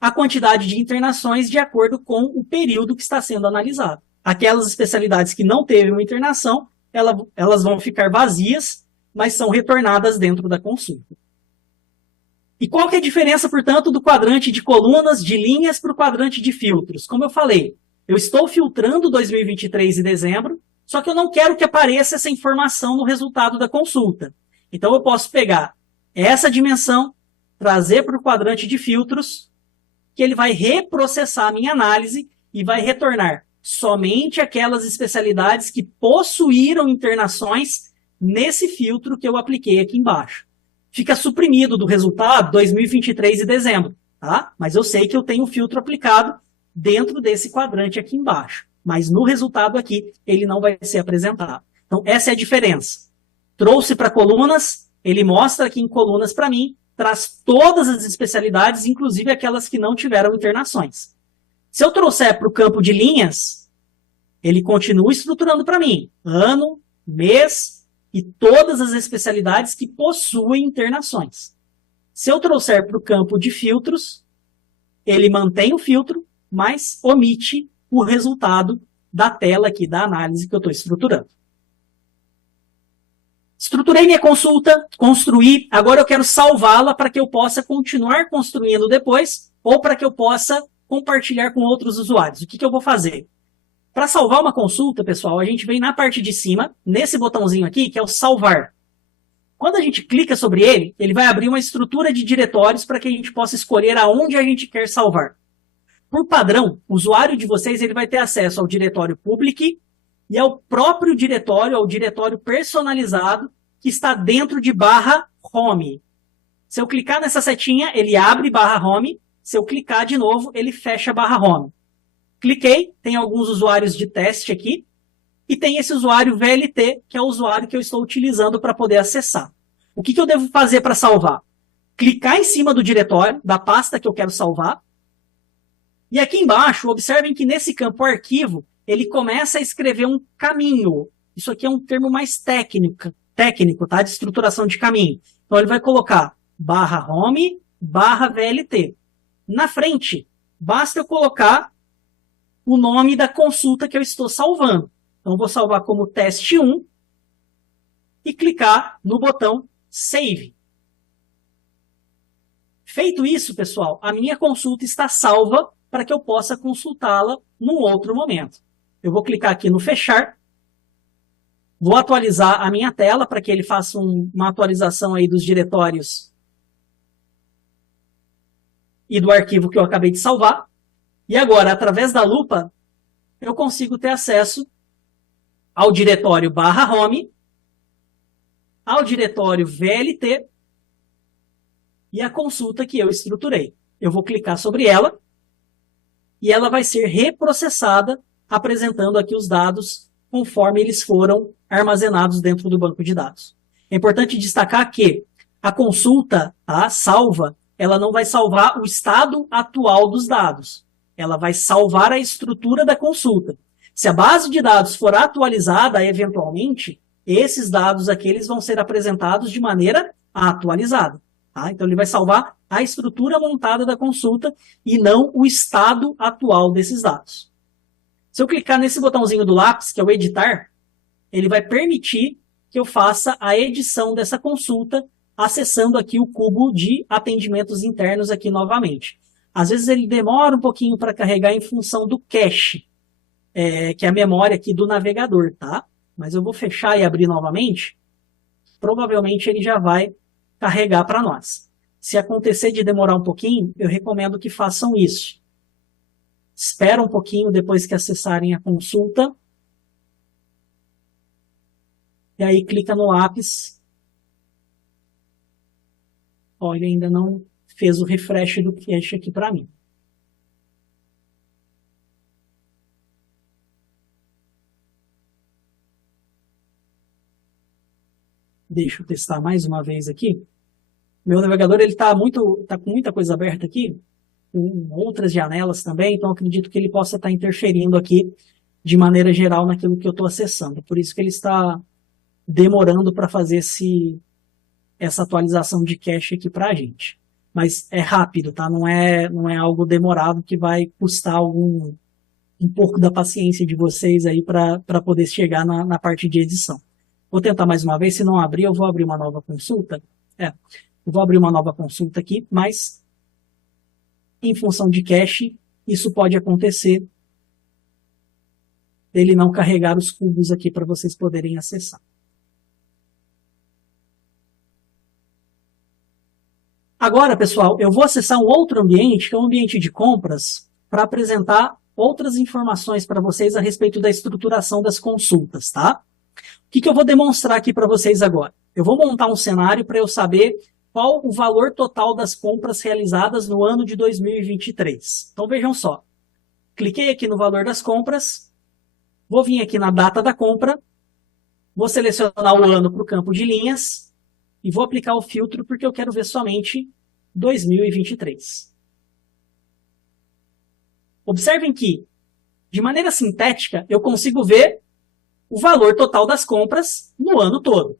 a quantidade de internações de acordo com o período que está sendo analisado. Aquelas especialidades que não teve uma internação, elas vão ficar vazias, mas são retornadas dentro da consulta. E qual que é a diferença, portanto, do quadrante de colunas, de linhas, para o quadrante de filtros? Como eu falei, eu estou filtrando 2023 e dezembro, só que eu não quero que apareça essa informação no resultado da consulta. Então, eu posso pegar essa dimensão, trazer para o quadrante de filtros, que ele vai reprocessar a minha análise e vai retornar somente aquelas especialidades que possuíram internações nesse filtro que eu apliquei aqui embaixo. Fica suprimido do resultado 2023 e dezembro, tá? Mas eu sei que eu tenho um filtro aplicado dentro desse quadrante aqui embaixo. Mas no resultado aqui, ele não vai ser apresentado. Então, essa é a diferença. Trouxe para colunas, ele mostra aqui em colunas para mim, traz todas as especialidades, inclusive aquelas que não tiveram internações. Se eu trouxer para o campo de linhas, ele continua estruturando para mim ano, mês e todas as especialidades que possuem internações. Se eu trouxer para o campo de filtros, ele mantém o filtro, mas omite o resultado da tela aqui da análise que eu estou estruturando. Estruturei minha consulta, construí, agora eu quero salvá-la para que eu possa continuar construindo depois ou para que eu possa compartilhar com outros usuários. O que eu vou fazer? Para salvar uma consulta, pessoal, a gente vem na parte de cima, nesse botãozinho aqui, que é o salvar. Quando a gente clica sobre ele, ele vai abrir uma estrutura de diretórios para que a gente possa escolher aonde a gente quer salvar. Por padrão, o usuário de vocês ele vai ter acesso ao diretório public e ao próprio diretório, ao diretório personalizado, que está dentro de /home. Se eu clicar nessa setinha, ele abre /home. Se eu clicar de novo, ele fecha /home. Cliquei, tem alguns usuários de teste aqui, e tem esse usuário VLT, que é o usuário que eu estou utilizando para poder acessar. O que eu devo fazer para salvar? Clicar em cima do diretório, da pasta que eu quero salvar, e aqui embaixo, observem que nesse campo arquivo, ele começa a escrever um caminho. Isso aqui é um termo mais técnico, tá? De estruturação de caminho. Então, ele vai colocar /home, /VLT. Na frente, basta eu colocar o nome da consulta que eu estou salvando. Então, eu vou salvar como teste 1 e clicar no botão Save. Feito isso, pessoal, a minha consulta está salva para que eu possa consultá-la num outro momento. Eu vou clicar aqui no Fechar. Vou atualizar a minha tela para que ele faça uma atualização aí dos diretórios e do arquivo que eu acabei de salvar. E agora, através da lupa, eu consigo ter acesso ao diretório /home, ao diretório VLT e a consulta que eu estruturei. Eu vou clicar sobre ela e ela vai ser reprocessada, apresentando aqui os dados conforme eles foram armazenados dentro do banco de dados. É importante destacar que a consulta, a salva, ela não vai salvar o estado atual dos dados. Ela vai salvar a estrutura da consulta. Se a base de dados for atualizada eventualmente, esses dados aqui eles vão ser apresentados de maneira atualizada. Tá? Então, ele vai salvar a estrutura montada da consulta e não o estado atual desses dados. Se eu clicar nesse botãozinho do lápis, que é o editar, ele vai permitir que eu faça a edição dessa consulta, acessando aqui o cubo de atendimentos internos aqui novamente. Às vezes ele demora um pouquinho para carregar em função do cache, que é a memória aqui do navegador, tá? Mas eu vou fechar e abrir novamente, provavelmente ele já vai carregar para nós. Se acontecer de demorar um pouquinho, eu recomendo que façam isso. Espera um pouquinho depois que acessarem a consulta. E aí clica no lápis. Ó, ele ainda não fez o refresh do cache aqui para mim. Deixa eu testar mais uma vez aqui. Meu navegador ele tá com muita coisa aberta aqui, com outras janelas também, então acredito que ele possa estar interferindo aqui de maneira geral naquilo que eu estou acessando. Por isso que ele está demorando para fazer essa atualização de cache aqui para a gente. Mas é rápido, tá? Não é algo demorado que vai custar um pouco da paciência de vocês aí para poder chegar na parte de edição. Vou tentar mais uma vez, se não abrir, eu vou abrir uma nova consulta. Eu vou abrir uma nova consulta aqui, mas em função de cache, isso pode acontecer dele não carregar os cubos aqui para vocês poderem acessar. Agora, pessoal, eu vou acessar um outro ambiente, que é um ambiente de compras, para apresentar outras informações para vocês a respeito da estruturação das consultas, tá? O que eu vou demonstrar aqui para vocês agora? Eu vou montar um cenário para eu saber qual o valor total das compras realizadas no ano de 2023. Então vejam só. Cliquei aqui no valor das compras, vou vir aqui na data da compra, vou selecionar o ano para o campo de linhas e vou aplicar o filtro porque eu quero ver somente 2023. Observem que, de maneira sintética, eu consigo ver o valor total das compras no ano todo.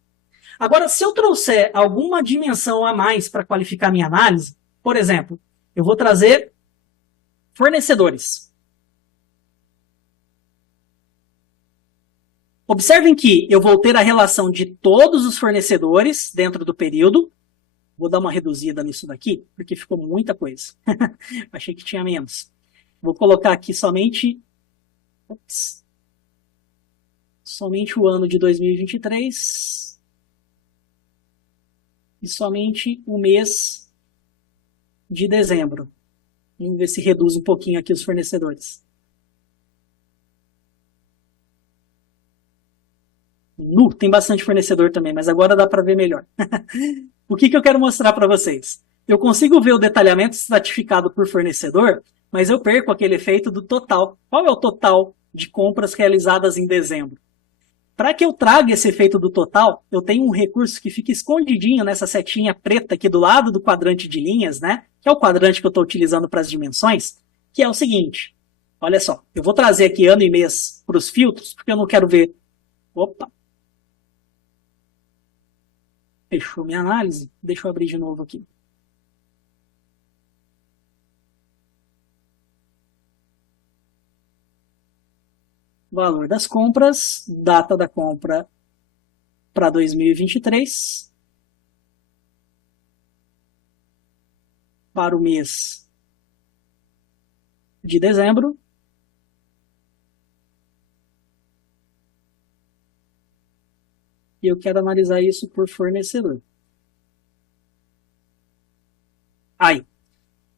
Agora, se eu trouxer alguma dimensão a mais para qualificar minha análise, por exemplo, eu vou trazer fornecedores. Observem que eu vou ter a relação de todos os fornecedores dentro do período. Vou dar uma reduzida nisso daqui, porque ficou muita coisa. Achei que tinha menos. Vou colocar aqui somente o ano de 2023 e somente o mês de dezembro. Vamos ver se reduz um pouquinho aqui os fornecedores. Tem bastante fornecedor também, mas agora dá para ver melhor. O que eu quero mostrar para vocês? Eu consigo ver o detalhamento estratificado por fornecedor, mas eu perco aquele efeito do total. Qual é o total de compras realizadas em dezembro? Para que eu traga esse efeito do total, eu tenho um recurso que fica escondidinho nessa setinha preta aqui do lado do quadrante de linhas, né? Que é o quadrante que eu estou utilizando para as dimensões, que é o seguinte. Olha só, eu vou trazer aqui ano e mês para os filtros, porque eu não quero ver... Opa! Fechou minha análise. Deixa eu abrir de novo aqui. Valor das compras, data da compra para 2023, para o mês de dezembro, e eu quero analisar isso por fornecedor. Aí.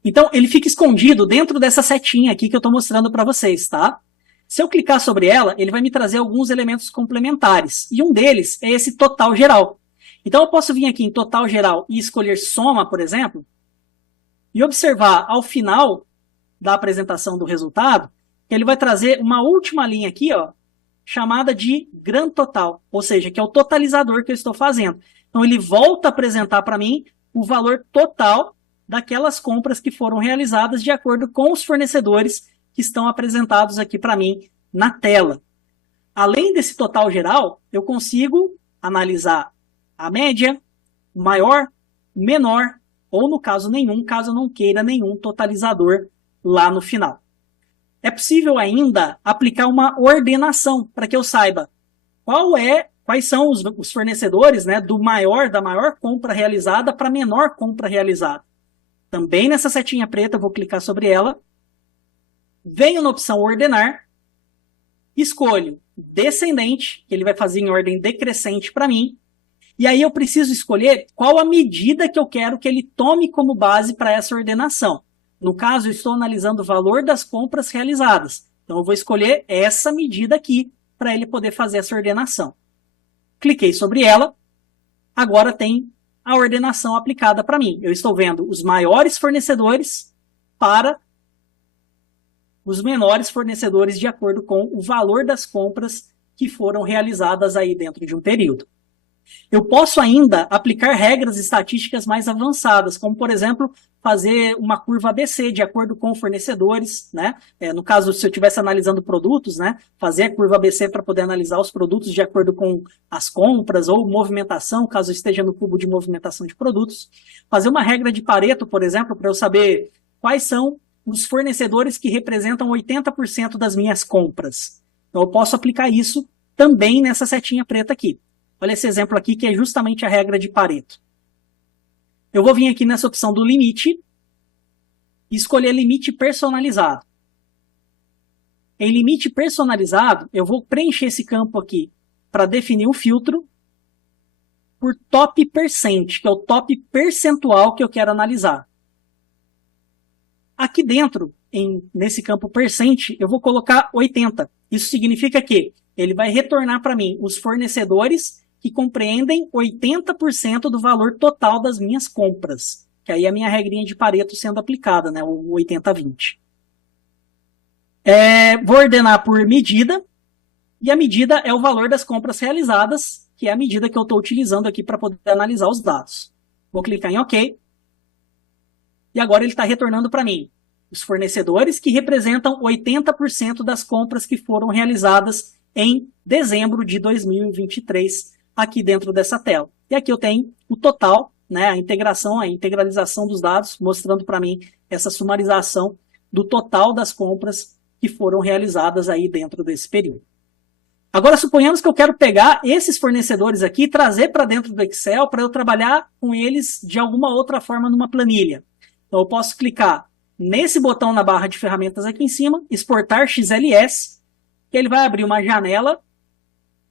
Então, ele fica escondido dentro dessa setinha aqui que eu estou mostrando para vocês, tá? Se eu clicar sobre ela, ele vai me trazer alguns elementos complementares. E um deles é esse total geral. Então, eu posso vir aqui em total geral e escolher soma, por exemplo, e observar ao final da apresentação do resultado, que ele vai trazer uma última linha aqui, ó, chamada de grand total, ou seja, que é o totalizador que eu estou fazendo. Então, ele volta a apresentar para mim o valor total daquelas compras que foram realizadas de acordo com os fornecedores que estão apresentados aqui para mim na tela. Além desse total geral, eu consigo analisar a média, o maior, o menor, ou no caso nenhum, caso eu não queira nenhum totalizador lá no final. É possível ainda aplicar uma ordenação para que eu saiba quais são os fornecedores, né, da maior compra realizada para a menor compra realizada. Também nessa setinha preta, eu vou clicar sobre ela, venho na opção ordenar, escolho descendente, que ele vai fazer em ordem decrescente para mim, e aí eu preciso escolher qual a medida que eu quero que ele tome como base para essa ordenação. No caso, eu estou analisando o valor das compras realizadas. Então, eu vou escolher essa medida aqui para ele poder fazer essa ordenação. Cliquei sobre ela, agora tem a ordenação aplicada para mim. Eu estou vendo os maiores fornecedores para os menores fornecedores de acordo com o valor das compras que foram realizadas aí dentro de um período. Eu posso ainda aplicar regras estatísticas mais avançadas, como, por exemplo, fazer uma curva ABC de acordo com fornecedores, né? No caso, se eu estivesse analisando produtos, né? Fazer a curva ABC para poder analisar os produtos de acordo com as compras ou movimentação, caso eu esteja no cubo de movimentação de produtos. Fazer uma regra de Pareto, por exemplo, para eu saber quais são os fornecedores que representam 80% das minhas compras. Então, eu posso aplicar isso também nessa setinha preta aqui. Olha esse exemplo aqui, que é justamente a regra de Pareto. Eu vou vir aqui nessa opção do limite e escolher limite personalizado. Em limite personalizado, eu vou preencher esse campo aqui para definir um filtro por top percent, que é o top percentual que eu quero analisar. Aqui dentro, nesse campo percent, eu vou colocar 80. Isso significa que ele vai retornar para mim os fornecedores que compreendem 80% do valor total das minhas compras. Que aí é a minha regrinha de Pareto sendo aplicada, né? O 80-20. Vou ordenar por medida. E a medida é o valor das compras realizadas, que é a medida que eu estou utilizando aqui para poder analisar os dados. Vou clicar em OK. E agora ele está retornando para mim os fornecedores que representam 80% das compras que foram realizadas em dezembro de 2023, aqui dentro dessa tela. E aqui eu tenho o total, né, a integralização dos dados, mostrando para mim essa sumarização do total das compras que foram realizadas aí dentro desse período. Agora, suponhamos que eu quero pegar esses fornecedores aqui e trazer para dentro do Excel para eu trabalhar com eles de alguma outra forma numa planilha. Então, eu posso clicar nesse botão na barra de ferramentas aqui em cima, exportar XLS, que ele vai abrir uma janela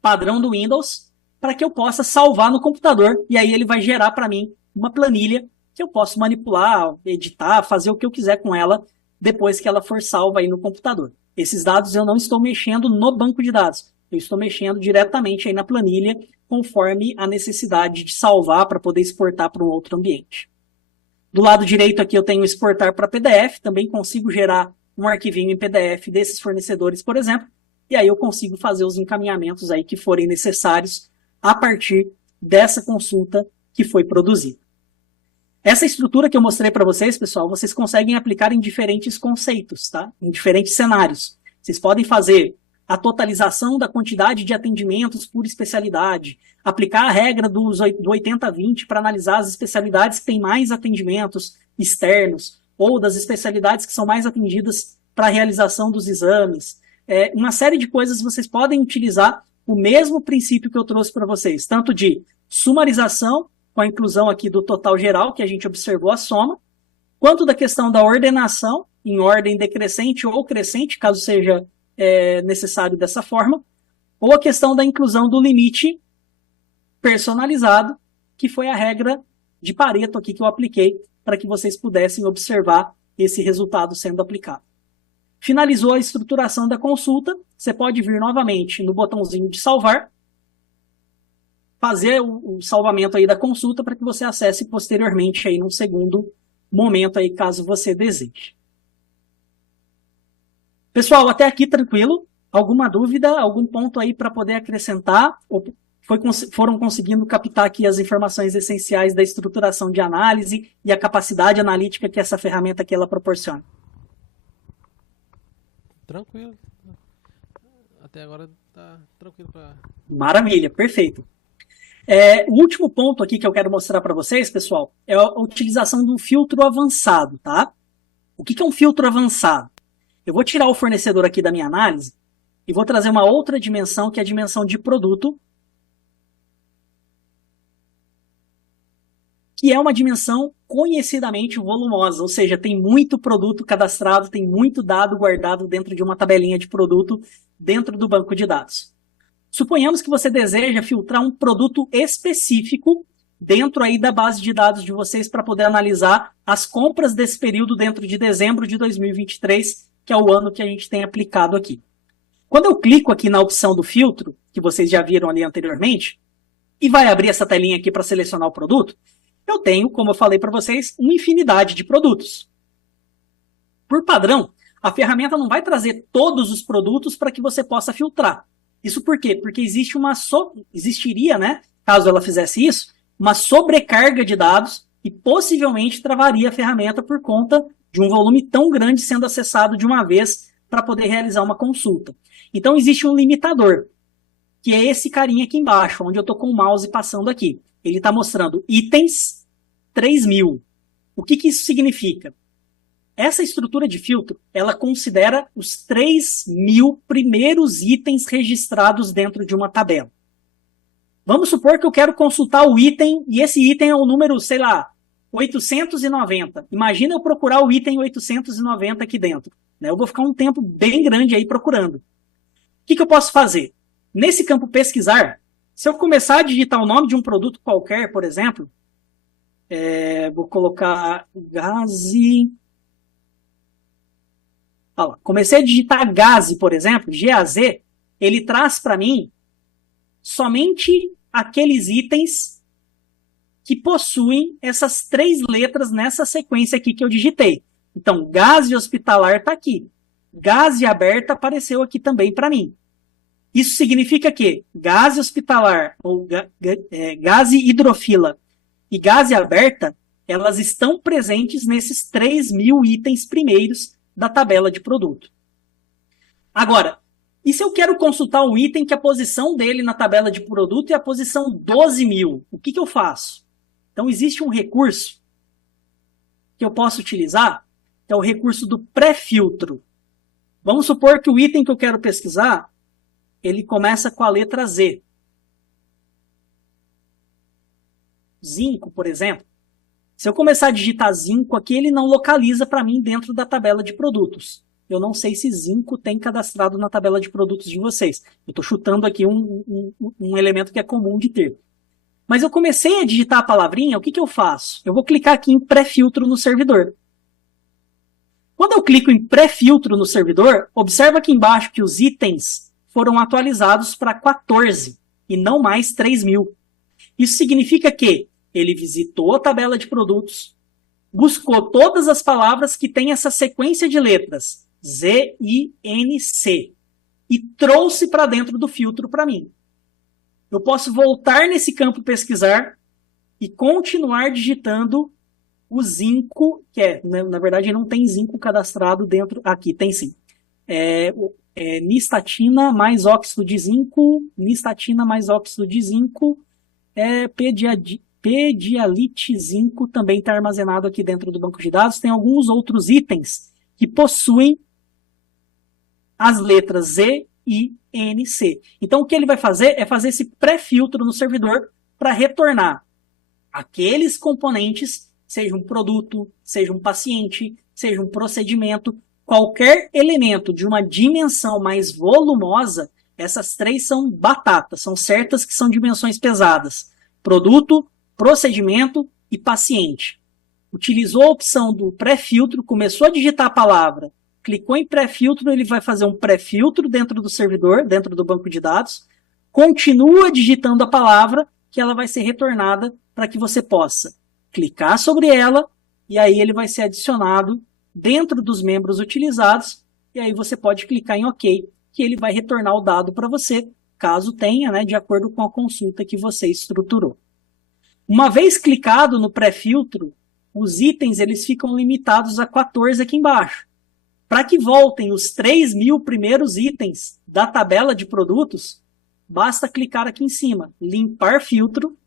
padrão do Windows para que eu possa salvar no computador, e aí ele vai gerar para mim uma planilha que eu posso manipular, editar, fazer o que eu quiser com ela depois que ela for salva aí no computador. Esses dados eu não estou mexendo no banco de dados, eu estou mexendo diretamente aí na planilha conforme a necessidade de salvar para poder exportar para um outro ambiente. Do lado direito aqui eu tenho exportar para PDF, também consigo gerar um arquivinho em PDF desses fornecedores, por exemplo, e aí eu consigo fazer os encaminhamentos aí que forem necessários a partir dessa consulta que foi produzida. Essa estrutura que eu mostrei para vocês, pessoal, vocês conseguem aplicar em diferentes conceitos, tá? Em diferentes cenários. Vocês podem fazer a totalização da quantidade de atendimentos por especialidade, aplicar a regra do 80-20 para analisar as especialidades que têm mais atendimentos externos, ou das especialidades que são mais atendidas para a realização dos exames. Uma série de coisas vocês podem utilizar o mesmo princípio que eu trouxe para vocês, tanto de sumarização, com a inclusão aqui do total geral, que a gente observou a soma, quanto da questão da ordenação, em ordem decrescente ou crescente, caso seja necessário dessa forma, ou a questão da inclusão do limite personalizado, que foi a regra de Pareto aqui que eu apliquei, para que vocês pudessem observar esse resultado sendo aplicado. Finalizou a estruturação da consulta, você pode vir novamente no botãozinho de salvar, fazer o salvamento aí da consulta para que você acesse posteriormente aí num segundo momento aí, caso você deseje. Pessoal, até aqui tranquilo? Alguma dúvida, algum ponto aí para poder acrescentar? Ou foram conseguindo captar aqui as informações essenciais da estruturação de análise e a capacidade analítica que essa ferramenta aqui ela proporciona? Tranquilo. Até agora tá tranquilo para. Maravilha, perfeito. O último ponto aqui que eu quero mostrar para vocês, pessoal, é a utilização do filtro avançado, tá? O que é um filtro avançado? Eu vou tirar o fornecedor aqui da minha análise e vou trazer uma outra dimensão, que é a dimensão de produto, que é uma dimensão conhecidamente volumosa, ou seja, tem muito produto cadastrado, tem muito dado guardado dentro de uma tabelinha de produto dentro do banco de dados. Suponhamos que você deseja filtrar um produto específico dentro aí da base de dados de vocês para poder analisar as compras desse período dentro de dezembro de 2023, que é o ano que a gente tem aplicado aqui. Quando eu clico aqui na opção do filtro, que vocês já viram ali anteriormente, e vai abrir essa telinha aqui para selecionar o produto, eu tenho, como eu falei para vocês, uma infinidade de produtos. Por padrão, a ferramenta não vai trazer todos os produtos para que você possa filtrar. Isso por quê? Porque existiria, né, caso ela fizesse isso, uma sobrecarga de dados e possivelmente travaria a ferramenta por conta de um volume tão grande sendo acessado de uma vez para poder realizar uma consulta. Então existe um limitador, que é esse carinha aqui embaixo, onde eu estou com o mouse passando aqui. Ele está mostrando itens 3.000. O que isso significa? Essa estrutura de filtro, ela considera os 3.000 primeiros itens registrados dentro de uma tabela. Vamos supor que eu quero consultar o item, e esse item é o número, sei lá, 890. Imagina eu procurar o item 890 aqui dentro. Eu vou ficar um tempo bem grande aí procurando. O que eu posso fazer? Nesse campo pesquisar, se eu começar a digitar o nome de um produto qualquer, por exemplo, vou colocar Gaze. Comecei a digitar Gaze, por exemplo, G-A-Z, ele traz para mim somente aqueles itens que possuem essas 3 letras nessa sequência aqui que eu digitei. Então, Gaze hospitalar está aqui. Gaze aberta apareceu aqui também para mim. Isso significa que Gaze hospitalar, ou Gaze hidrofila e Gaze aberta, elas estão presentes nesses 3.000 itens primeiros da tabela de produto. Agora, e se eu quero consultar um item que a posição dele na tabela de produto é a posição 12.000? O que eu faço? Então, existe um recurso que eu posso utilizar, que é o recurso do pré-filtro. Vamos supor que o item que eu quero pesquisar, ele começa com a letra Z. Zinco, por exemplo. Se eu começar a digitar zinco aqui, ele não localiza para mim dentro da tabela de produtos. Eu não sei se zinco tem cadastrado na tabela de produtos de vocês. Eu estou chutando aqui um elemento que é comum de ter. Mas eu comecei a digitar a palavrinha, o que eu faço? Eu vou clicar aqui em pré-filtro no servidor. Quando eu clico em pré-filtro no servidor, observa aqui embaixo que os itens foram atualizados para 14 e não mais 3.000. Isso significa que ele visitou a tabela de produtos, buscou todas as palavras que têm essa sequência de letras, Z, I, N, C, e trouxe para dentro do filtro para mim. Eu posso voltar nesse campo pesquisar e continuar digitando o zinco, que na verdade não tem zinco cadastrado dentro, aqui tem sim. Nistatina mais óxido de zinco, nistatina mais óxido de zinco, Pedialite zinco também está armazenado aqui dentro do banco de dados. Tem alguns outros itens que possuem as letras Z, I, N, C. Então, o que ele vai fazer é fazer esse pré-filtro no servidor para retornar aqueles componentes, seja um produto, seja um paciente, seja um procedimento, qualquer elemento de uma dimensão mais volumosa. Essas 3 são batatas, são certas que são dimensões pesadas. Produto, procedimento e paciente. Utilizou a opção do pré-filtro, começou a digitar a palavra, clicou em pré-filtro, ele vai fazer um pré-filtro dentro do servidor, dentro do banco de dados, continua digitando a palavra, que ela vai ser retornada para que você possa clicar sobre ela, e aí ele vai ser adicionado dentro dos membros utilizados, e aí você pode clicar em OK, que ele vai retornar o dado para você, caso tenha, né, de acordo com a consulta que você estruturou. Uma vez clicado no pré-filtro, os itens eles ficam limitados a 14 aqui embaixo. Para que voltem os 3.000 primeiros itens da tabela de produtos, basta clicar aqui em cima, limpar filtro.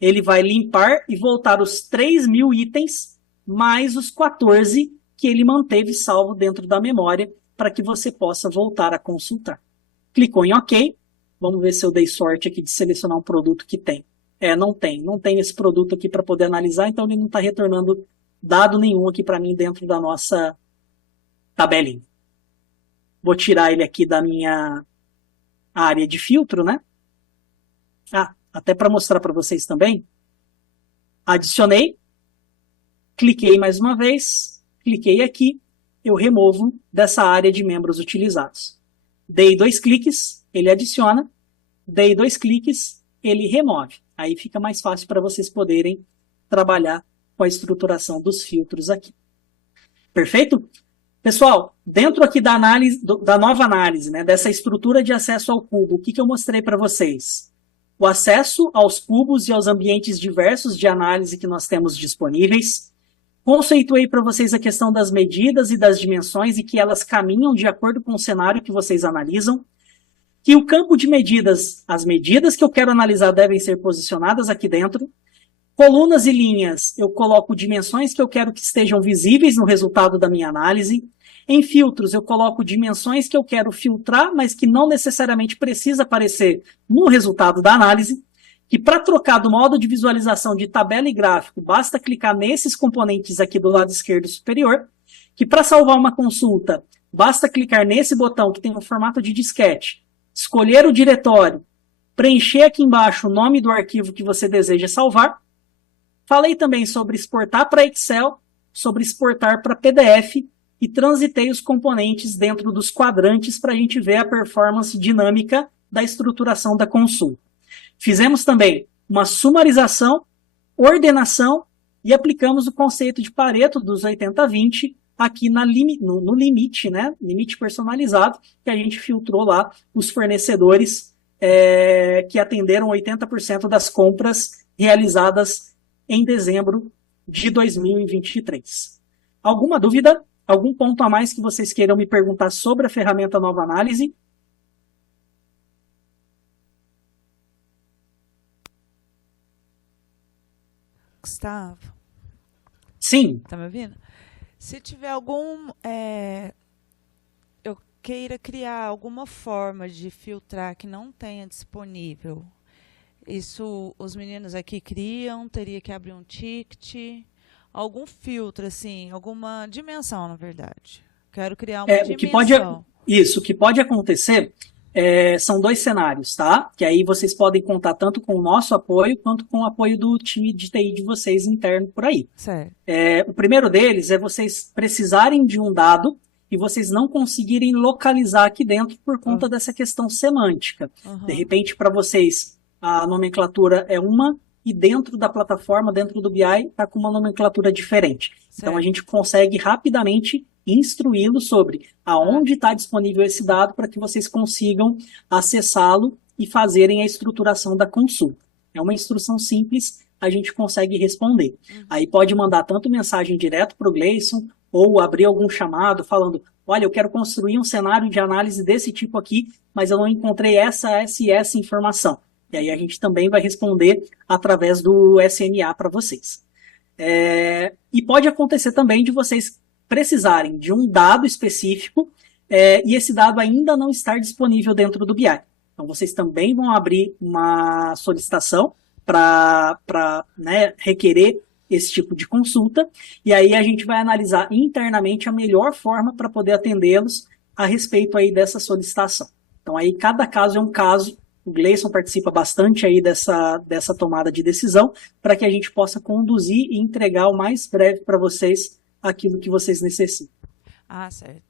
Ele vai limpar e voltar os 3.000 itens, mais os 14 que ele manteve salvo dentro da memória, para que você possa voltar a consultar. Clicou em OK. Vamos ver se eu dei sorte aqui de selecionar um produto que tem. Não tem esse produto aqui para poder analisar, então ele não está retornando dado nenhum aqui para mim dentro da nossa tabelinha. Vou tirar ele aqui da minha área de filtro, né? Até para mostrar para vocês também. Adicionei, cliquei mais uma vez, cliquei aqui, eu removo dessa área de membros utilizados. Dei 2 cliques, ele adiciona, dei 2 cliques, ele remove. Aí fica mais fácil para vocês poderem trabalhar com a estruturação dos filtros aqui. Perfeito? Pessoal, dentro aqui da análise, da nova análise, né, dessa estrutura de acesso ao cubo, o que eu mostrei para vocês? O acesso aos cubos e aos ambientes diversos de análise que nós temos disponíveis. Conceituei para vocês a questão das medidas e das dimensões e que elas caminham de acordo com o cenário que vocês analisam. Que o campo de medidas, as medidas que eu quero analisar devem ser posicionadas aqui dentro. Colunas e linhas, eu coloco dimensões que eu quero que estejam visíveis no resultado da minha análise. Em filtros, eu coloco dimensões que eu quero filtrar, mas que não necessariamente precisa aparecer no resultado da análise. Que para trocar do modo de visualização de tabela e gráfico, basta clicar nesses componentes aqui do lado esquerdo superior. Que para salvar uma consulta, basta clicar nesse botão que tem um formato de disquete, escolher o diretório, preencher aqui embaixo o nome do arquivo que você deseja salvar. Falei também sobre exportar para Excel, sobre exportar para PDF e transitei os componentes dentro dos quadrantes para a gente ver a performance dinâmica da estruturação da consulta. Fizemos também uma sumarização, ordenação e aplicamos o conceito de Pareto dos 80-20 aqui no limite, né? Limite personalizado, que a gente filtrou lá os fornecedores que atenderam 80% das compras realizadas em dezembro de 2023. Alguma dúvida? Algum ponto a mais que vocês queiram me perguntar sobre a ferramenta Nova Análise? Gustavo? Sim. Tá me ouvindo? Se tiver eu queira criar alguma forma de filtrar que não tenha disponível, isso os meninos aqui criam, teria que abrir um ticket, algum filtro, assim, alguma dimensão, na verdade. Quero criar uma dimensão. O que pode acontecer são 2 cenários, tá? Que aí vocês podem contar tanto com o nosso apoio, quanto com o apoio do time de TI de vocês interno por aí. Certo. O primeiro deles é vocês precisarem de um dado e vocês não conseguirem localizar aqui dentro por conta dessa questão semântica. De repente, para vocês, a nomenclatura é uma e dentro da plataforma, dentro do BI, está com uma nomenclatura diferente. Certo. Então, a gente consegue rapidamente instruí-lo sobre aonde está disponível esse dado para que vocês consigam acessá-lo e fazerem a estruturação da consulta. É uma instrução simples, a gente consegue responder. Aí pode mandar tanto mensagem direto para o Gleison ou abrir algum chamado falando, olha, eu quero construir um cenário de análise desse tipo aqui, mas eu não encontrei essa informação. E aí a gente também vai responder através do SMA para vocês. E pode acontecer também de vocês precisarem de um dado específico e esse dado ainda não estar disponível dentro do BI. Então, vocês também vão abrir uma solicitação para requerer esse tipo de consulta, e aí a gente vai analisar internamente a melhor forma para poder atendê-los a respeito aí dessa solicitação. Então, aí cada caso é um caso. O Gleison participa bastante aí dessa tomada de decisão para que a gente possa conduzir e entregar o mais breve para vocês aquilo que vocês necessitam. Ah, certo.